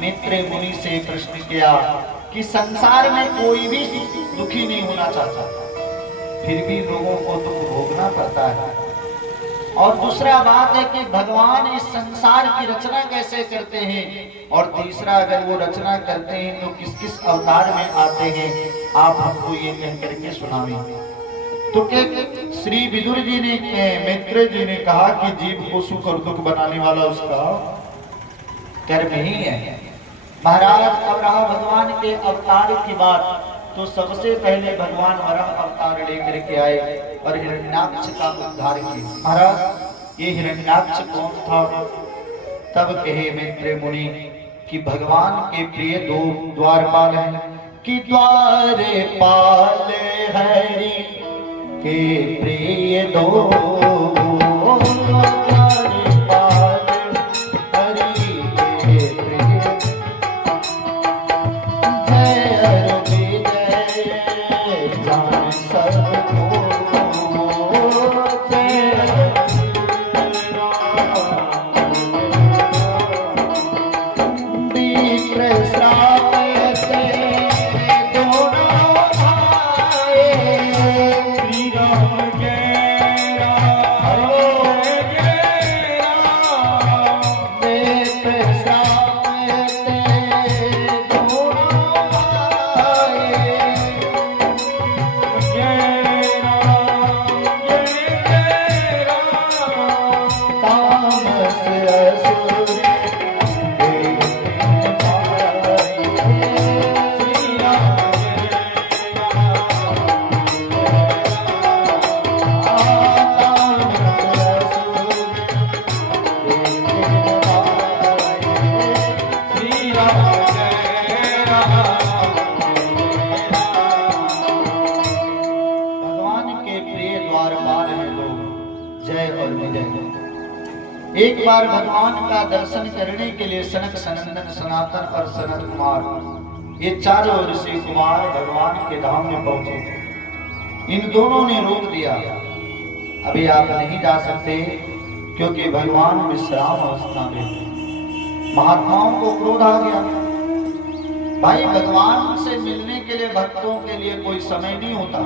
मैत्रेय मुनि से प्रश्न किया कि संसार में कोई भी दुखी नहीं होना चाहता, फिर भी लोगों को दुख भोगना पड़ता है। और दूसरा बात है कि भगवान इस संसार की रचना कैसे करते हैं, और तीसरा अगर वो रचना करते हैं तो किस किस अवतार में आते हैं, आप हमको ये कह करके सुनावें। तो श्री विदुर जी ने मैत्रेय जी ने कहा कि जीव को सुख और दुख बनाने वाला उसका कर्म ही है। महाराज अब रहा भगवान के अवतार की बात, तो सबसे पहले भगवान वराह अवतार लेकर के आए और हिरण्याक्ष का उद्धार किया। महाराज ये हिरण्याक्ष कौन था? तब कहे मैत्रेय मुनि कि भगवान के प्रिय 2 द्वारपाल हैं कि द्वारपाल हरि के प्रिय 2 एक बार भगवान का दर्शन करने के लिए सनक, सनंदन, सनातन और सनत कुमार, ये चारों ऋषि कुमार भगवान के धाम में पहुंचे। इन दोनों ने रोक दिया, अभी आप नहीं जा सकते क्योंकि भगवान विश्राम अवस्था में। महात्माओं को क्रोध आ गया, भाई भगवान से मिलने के लिए भक्तों के लिए कोई समय नहीं होता।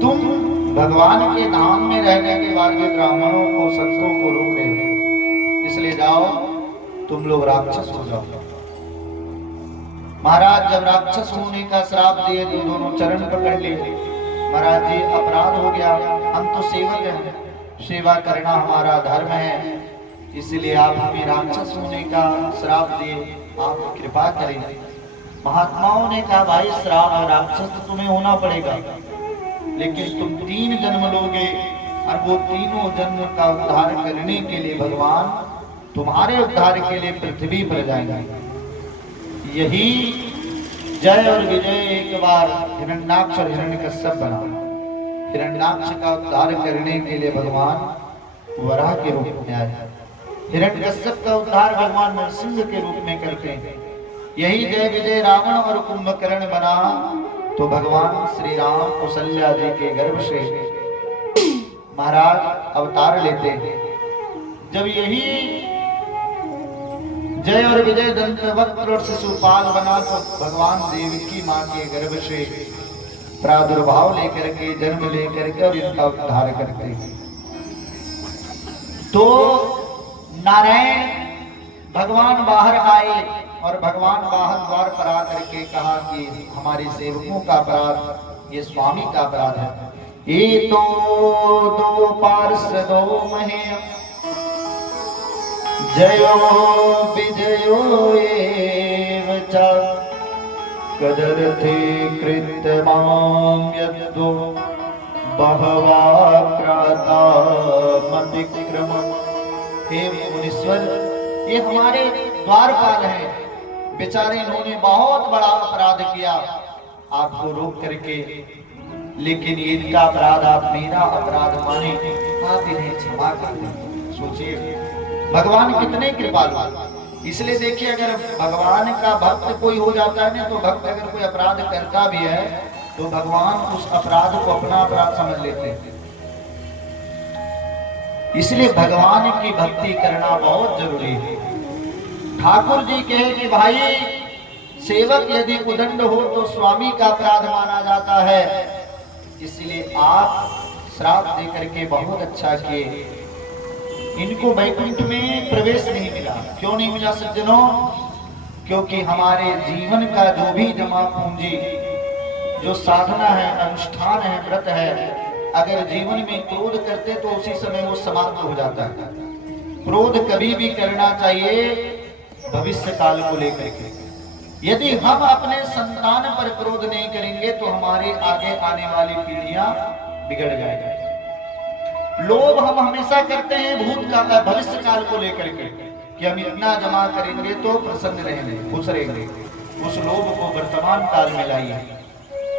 तुम भगवान के धाम में रहने के बाद भी ब्राह्मणों को संतों को रोक रहे हो, इसलिए जाओ तुम लोग राक्षस हो जाओ। महाराज जब राक्षस होने का श्राप दिए तो दोनों चरण पकड़ लिए। महाराज जी अपराध हो गया, हम तो सेवक हैं, सेवा करना हमारा धर्म है, इसलिए आप हमें राक्षस होने का श्राप दिए, आप कृपा करें। महात्माओं ने कहा भाई श्राप राक्षस तो तुम्हें होना पड़ेगा, लेकिन तुम 3 जन्म लोगे और वो तीनों जन्म का उद्धार करने के लिए भगवान तुम्हारे उद्धार के लिए पृथ्वी पर जाएंगे। यही जय और विजय एक बार हिरण्याक्ष और हिरण्यकश्यप बना। हिरण्याक्ष का उद्धार करने के लिए भगवान वराह के रूप में आए, हिरण्यकश्यप का उद्धार भगवान नरसिंह के रूप में करते हैं। यही जय विजय रावण और कुंभकर्ण बना तो भगवान श्री राम कौशल्या जी के गर्भ से महाराज अवतार लेते हैं। जब यही जय और विजय दंतवक्त्र और शिशुपाल बना तो भगवान देवकी माँ के गर्भ से प्रादुर्भाव लेकर के जन्म लेकर के और इनका उद्धार करते हैं। तो नारायण भगवान बाहर आए और भगवान बाहर द्वार पर आकर के कहा कि हमारे सेवकों का अपराध, ये स्वामी का अपराध है। ये तो दो पार्षदों महे जयो विजयो एव च कदर्थे कृतमां यद्दो बहवा प्रातामतिक्रम। हे मुनीश्वर, ये हमारे द्वारपाल हैं, बेचारे इन्होंने बहुत बड़ा अपराध किया आपको रोक करके, लेकिन इनका अपराध आप मेरा अपराध माने, आप इन्हें क्षमा कर दें। सोचिए भगवान कितने कृपालु। इसलिए देखिए अगर भगवान का भक्त कोई हो जाता है ना, तो भक्त अगर कोई अपराध करता भी है तो भगवान उस अपराध को अपना अपराध समझ लेते हैं। इसलिए भगवान की भक्ति करना बहुत जरूरी है। ठाकुर जी कहे कि भाई सेवक यदि उदंड हो तो स्वामी का अपराध माना जाता है, इसलिए आप श्राप देकर के बहुत अच्छा किए। इनको वैकुंठ में प्रवेश नहीं मिला। क्यों नहीं मिला सज्जनों? क्योंकि हमारे जीवन का जो भी जमा पूंजी, जो साधना है, अनुष्ठान है, व्रत है, अगर जीवन में क्रोध करते तो उसी समय वो समाप्त हो जाता है। क्रोध कभी भी करना चाहिए भविष्य काल को लेकर के। यदि हम अपने संतान पर क्रोध नहीं करेंगे तो हमारे आगे आने वाली पीढ़ियां बिगड़ जाएगी। लोभ हम हमेशा करते हैं भूतकाल भविष्य काल को लेकर के कि हम इतना जमा करेंगे तो प्रसन्न रहेंगे, खुश रहेंगे। उस लोभ को वर्तमान काल में लाइए।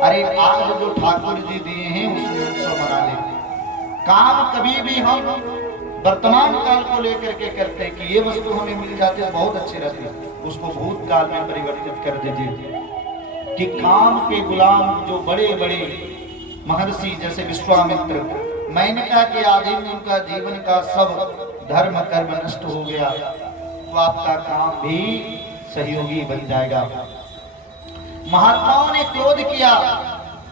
अरे आज जो ठाकुर जी दिए हैं उसमें उत्सव मना लेते। काम कभी भी हम वर्तमान काल को लेकर के करते हैं कि ये वस्तु हमें मिल जाती है बहुत अच्छी रहती है, उसको भूतकाल में परिवर्तित कर दीजिए। कि काम के गुलाम जो बड़े बड़े महर्षि जैसे विश्वामित्र, मेनका के आधीन उनका जीवन का सब धर्म कर्म नष्ट हो गया, तो आपका काम भी सहयोगी बन जाएगा। महात्माओं ने क्रोध किया,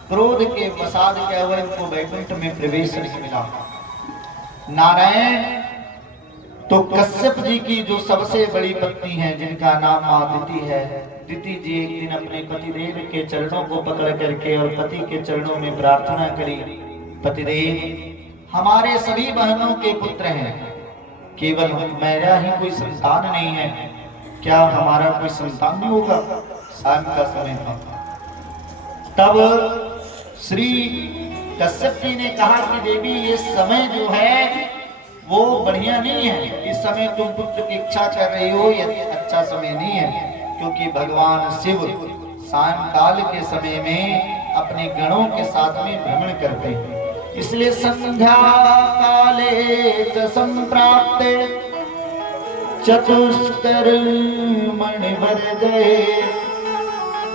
क्रोध के वसाद के अवैध को वैकुंठ में प्रवेश नहीं मिला। नारायण तो कश्यप जी की जो सबसे बड़ी पत्नी है जिनका नाम आदिति है, दिति जी एक दिन अपने पतिदेव के चरणों को पकड़ करके और पति के चरणों में प्रार्थना करी, पतिदेव हमारे सभी बहनों के पुत्र हैं, केवल मेरा ही कोई संतान नहीं है, क्या हमारा कोई संतान नहीं होगा? शाम का समय था। तब श्री कश्यप जी ने कहा कि देवी ये समय जो है वो बढ़िया नहीं है, इस समय तुम पुत्र की इच्छा कर रही हो, ये अच्छा समय नहीं है, क्योंकि भगवान शिव सायंकाल के समय में अपने गणों के साथ में भ्रमण करते हैं। इसलिए संध्या काले च संप्राप्ते चतुष्कर्मण वर्जये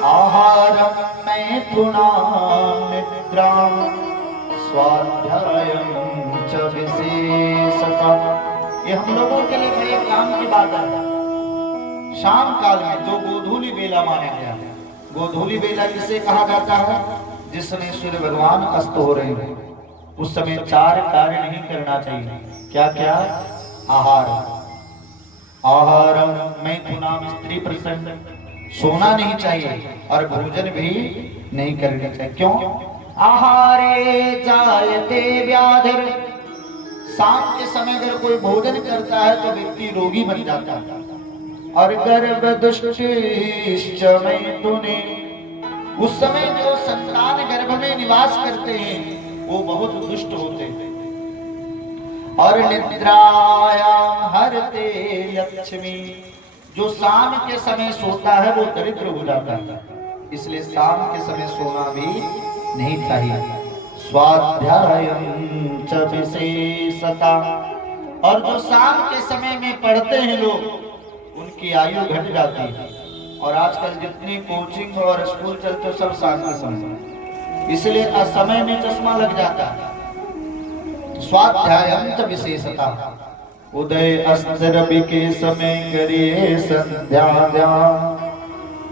आहारम मैथुनाम निद्राम स्वाध्यायम च विशेषतः। ये हम लोगों के लिए बड़े काम की बात है। शाम काल में जो गोधूली बेला माना गया। गोधूली बेला किसे कहा जाता है? जिस समय सूर्य भगवान अस्त हो रहे हैं, उस समय 4 कार्य नहीं करना चाहिए। क्या क्या? आहार, आहारम मैथुनाम स्त्री प्रसन्न, सोना नहीं चाहिए और भोजन भी नहीं करना चाहिए। क्यों? आहारे जायते व्याधिर, शाम के समय अगर कोई भोजन करता है तो व्यक्ति रोगी बन जाता है। और गर्भ दुष्टिश्च मैथुने, उस समय जो संतान गर्भ में निवास करते हैं वो बहुत दुष्ट होते हैं। और निद्रायाम हरते लक्ष्मी, जो शाम के समय सोता है वो दरिद्र हो जाता है, इसलिए शाम के समय सोना भी नहीं चाहिए। स्वाध्यायम च विशेषता, और जो शाम के समय में पढ़ते हैं लोग उनकी आयु घट जाती है। और आजकल जितनी कोचिंग और स्कूल चलते हो सब शाम के समय, इसलिए असमय में चश्मा लग जाता है। स्वाध्यायम च विशेषता, उदय अस्त रवि के समय करिए संध्या ध्यान,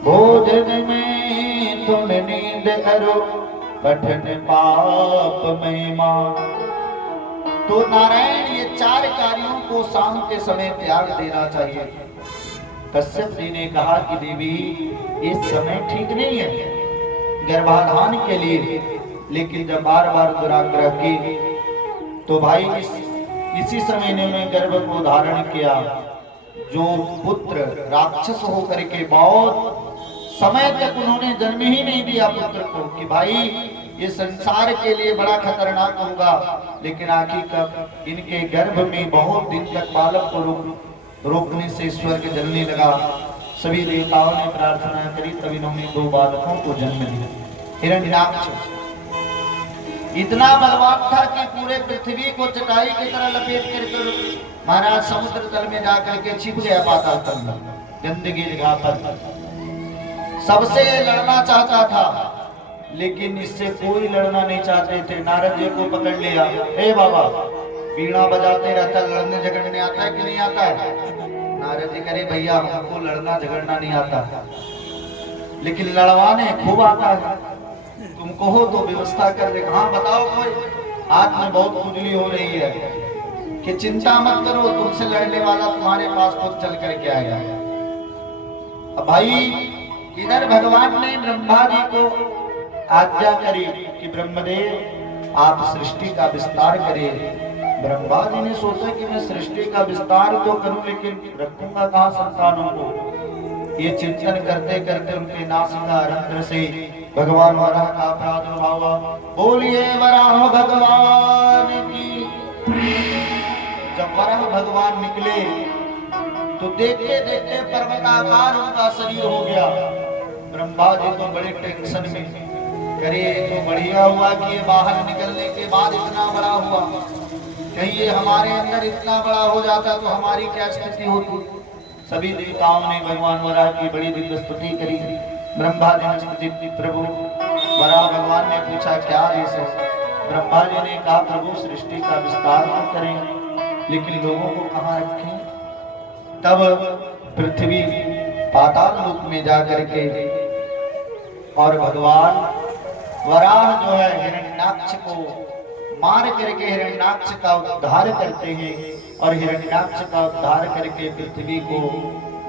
भोजन में तुम नींद करो पठन पाप महिमा। तो नारायण ये 4 कार्यों को शाम के समय त्याग देना चाहिए। कश्यप जी ने कहा कि देवी इस समय ठीक नहीं है गर्भाधान के लिए, लेकिन जब बार बार दुराग्रह की तो भाई इसी समय इन्होंने गर्भ को धारण किया। जो पुत्र राक्षस होकर के बहुत समय तक उन्होंने जन्म ही नहीं दिया पुत्र को कि भाई ये संसार के लिए बड़ा खतरनाक होगा, लेकिन आखिरकार इनके गर्भ में बहुत दिन तक बालक को रोकने से स्वर्ग जलने लगा। सभी देवताओं ने प्रार्थना करी, तब इन्होंने 2 बालकों को जन्म दिया। हिरण्याक्ष इतना बलवान था कि पूरे पृथ्वी को चटाई की तरह लपेट कर महाराज समुद्र तल में जाकर के छिप गया पाताल तल में, गंदगी जगह पर। सबसे लड़ना चाहता था लेकिन इससे कोई लड़ना नहीं चाहते थे। नारद जी को पकड़ लिया, ए बाबा बीड़ा बजाते रहता, लड़ने झगड़ने आता है कि नहीं आता है? नारद जी करे भैया हमको लड़ना झगड़ना नहीं आता, लेकिन लड़वाने खूब आता है, तुम कहो तो व्यवस्था कर दे। हाँ बताओ कोई, हाथ में बहुत खुजली हो रही है कि चिंता मत करो, तुमसे लड़ने वाला तुम्हारे पास खुद चल करके आएगा। अब भाई इधर भगवान ने ब्रह्मा जी को आज्ञा करी कि ब्रह्मदेव आप सृष्टि का विस्तार करिए। ब्रह्मा जी ने सोचा कि मैं सृष्टि का विस्तार तो करूं, लेकिन रखूंगा कहां संतानों को। ये चिंतन करते करते उनके नासिका रंध्र से भगवान वराह का प्रादुर्भाव हुआ। बोलिए वराह भगवान की। जब वराह भगवान निकले तो देखते देखते पर्वताकार उनका शरीर हो गया। ब्रह्मा जी तो बड़े टेंशन में, करे तो बढ़िया हुआ कि ये बाहर निकलने के बाद इतना बड़ा हुआ, कहीं ये हमारे अंदर इतना बड़ा हो जाता तो हमारी क्या स्थिति होती। सभी देवताओं ने भगवान वराह की बड़ी दिव्य स्तुति करी। ब्रह्मा जी ने स्तुति की। प्रभु वराह भगवान ने पूछा क्या आदेश है? ब्रह्मा जी ने कहा प्रभु सृष्टि का विस्तार तो करें, लेकिन लोगों को कहाँ रखें? तब पृथ्वी पाताल लोक में जाकर के और भगवान वराह जो है हिरण्याक्ष को मार करके हिरण्याक्ष का उद्धार करते हैं, और हिरण्याक्ष का उद्धार करके पृथ्वी को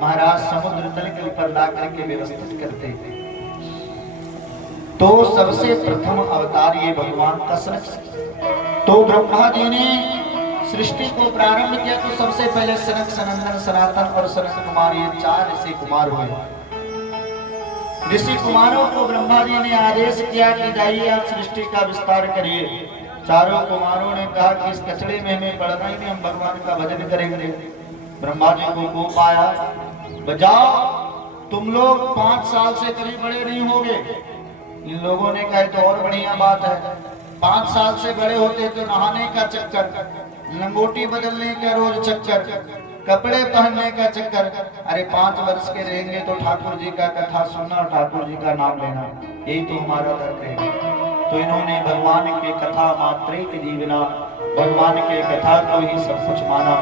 महाराज समुद्र तल के ऊपर ला करके व्यवस्थित करते हैं। तो सबसे प्रथम अवतार ये भगवान का सनक। तो ब्रह्मा जी ने सृष्टि को प्रारंभ किया तो सबसे पहले सनक, सनंदन, सनातन और सनत कुमार, ये 4 ऋषि कुमार हुए। ऋषि कुमारों को ब्रह्मा जी ने आदेश किया कि जाइए आप सृष्टि का विस्तार करिए। चारों कुमारों ने कहा कि इस कचड़े में हमें पड़ना ही नहीं, हम भगवान का भजन करेंगे। ब्रह्मा जी को कोप आया, बजाओ तुम लोग 5 साल से कभी बड़े नहीं होगे। इन लोगों ने कहा तो और बढ़िया बात है, 5 साल से बड़े होते तो नहाने का चक्कर, लंगोटी बदलने का रोज चक्कर, कपड़े पहनने का चक्कर। अरे 5 वर्ष के रहेंगे तो ठाकुर जी का कथा सुनना और ठाकुर जी का नाम लेना, यही तो हमारा धर्म है। तो इन्होंने भगवान के कथा मात्रेक जीवना, भगवान के कथा को ही सब कुछ माना।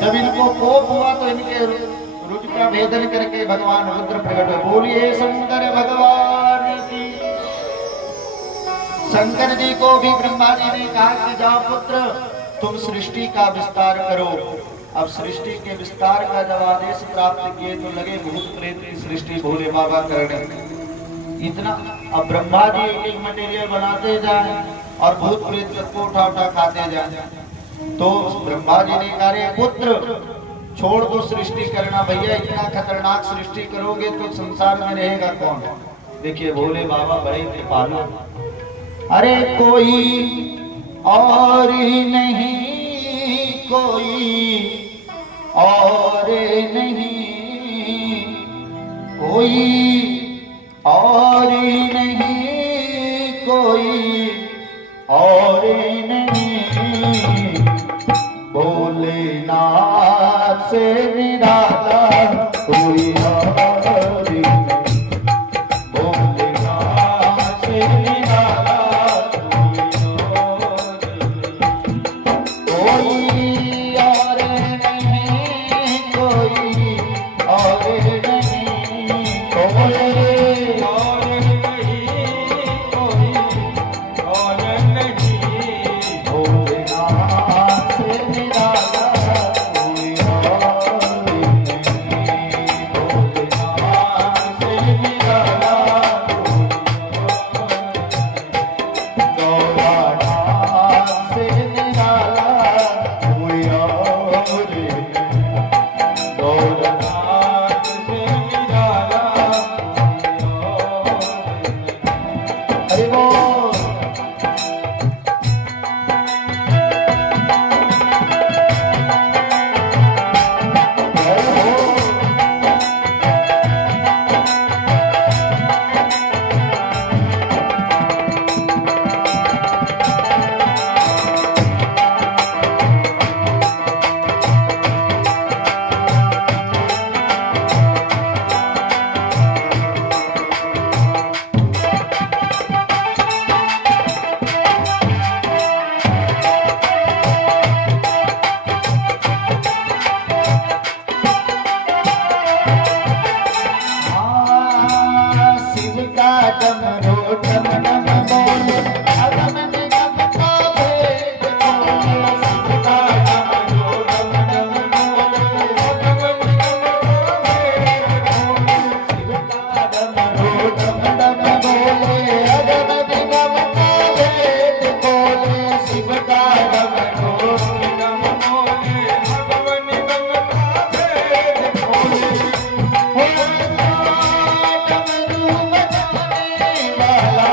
जब इनको कोप हुआ तो इनके रुच का भेदन करके भगवान रुद्र प्रकट हुए। बोलिए शंकर भगवान की। शंकर जी को भी ब्रह्मा जी ने कहा कि जाओ पुत्र तुम सृष्टि का विस्तार करो। अब सृष्टि के विस्तार का जब आदेश प्राप्त किए तो लगे भूत प्रेत की सृष्टि भोले बाबा करने। इतना अब ब्रह्मा जी एक एक मटेरियल बनाते जाए और भूत प्रेत सबको उठा उठा खाते जाए। तो ब्रह्मा जी ने कहा रे पुत्र छोड़ दो सृष्टि करना, भैया इतना खतरनाक सृष्टि करोगे तो संसार में रहेगा कौन। देखिए भोले बाबा बड़े कृपालु। अरे कोई और नहीं, कोई और नहीं, कोई और नहीं, कोई और नहीं, भोलेनाथ से निराला कोई और नहीं, भोलेनाथ से निराला कोई और नहीं, कोई और नहीं, कोई और नहीं, कोई और नहीं, भोलेनाथ से निराला कोई और नहीं, भोलेनाथ से निराला गौरानाथ से निराला कोई और नहीं, गौरानाथ से निराला हरि बोल। हरि बोल। शिव का डमरू डम डम बोल, अगम निगम का भेद खोल। शिव का डमरू डम डम बोल, अगम निगम का भेद खोल। शिव का डमरू डम डम बोले, अगम निगम का भेद खोले। शिव का डमरू निगम बोले, भगवन निगम का भेद खोले। डमरू बजाने वाला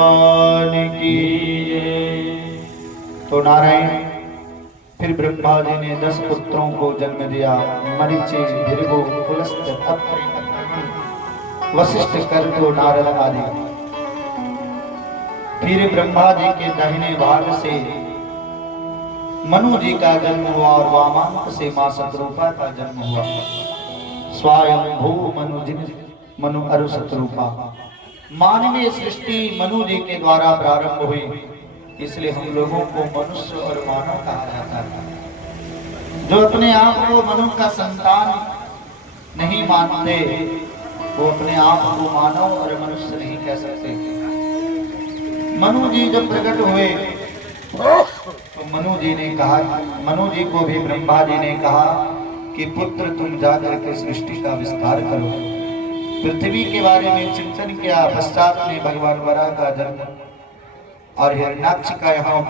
भगवान की। तो नारायण फिर ब्रह्मा जी ने 10 पुत्रों को जन्म दिया। मरीचि, भृगु, पुलस्त्य, अत्रि, अत्रि, वशिष्ठ, कर्दो, नारद आदि। फिर ब्रह्मा जी के दाहिने भाग से मनु जी का जन्म हुआ और वामांक से मां शतरूपा का जन्म हुआ। स्वयं भू मनु जिन मनु अरु शतरूपा। मानवीय सृष्टि मनु जी के द्वारा प्रारंभ हुई, इसलिए हम लोगों को मनुष्य और मानव कहा जाता है। जो अपने आप को मनु का संतान नहीं मानते, वो अपने आप को मानव और मनुष्य नहीं कह सकते। मनु जी जब प्रकट हुए तो मनु जी ने कहा, मनु जी को भी ब्रह्मा जी ने कहा कि पुत्र तुम जाकर के सृष्टि का विस्तार करो। पृथ्वी के बारे में चिंतन किया। पश्चात में भगवान वराह का जन्म और हिरण्याक्ष का यहाँ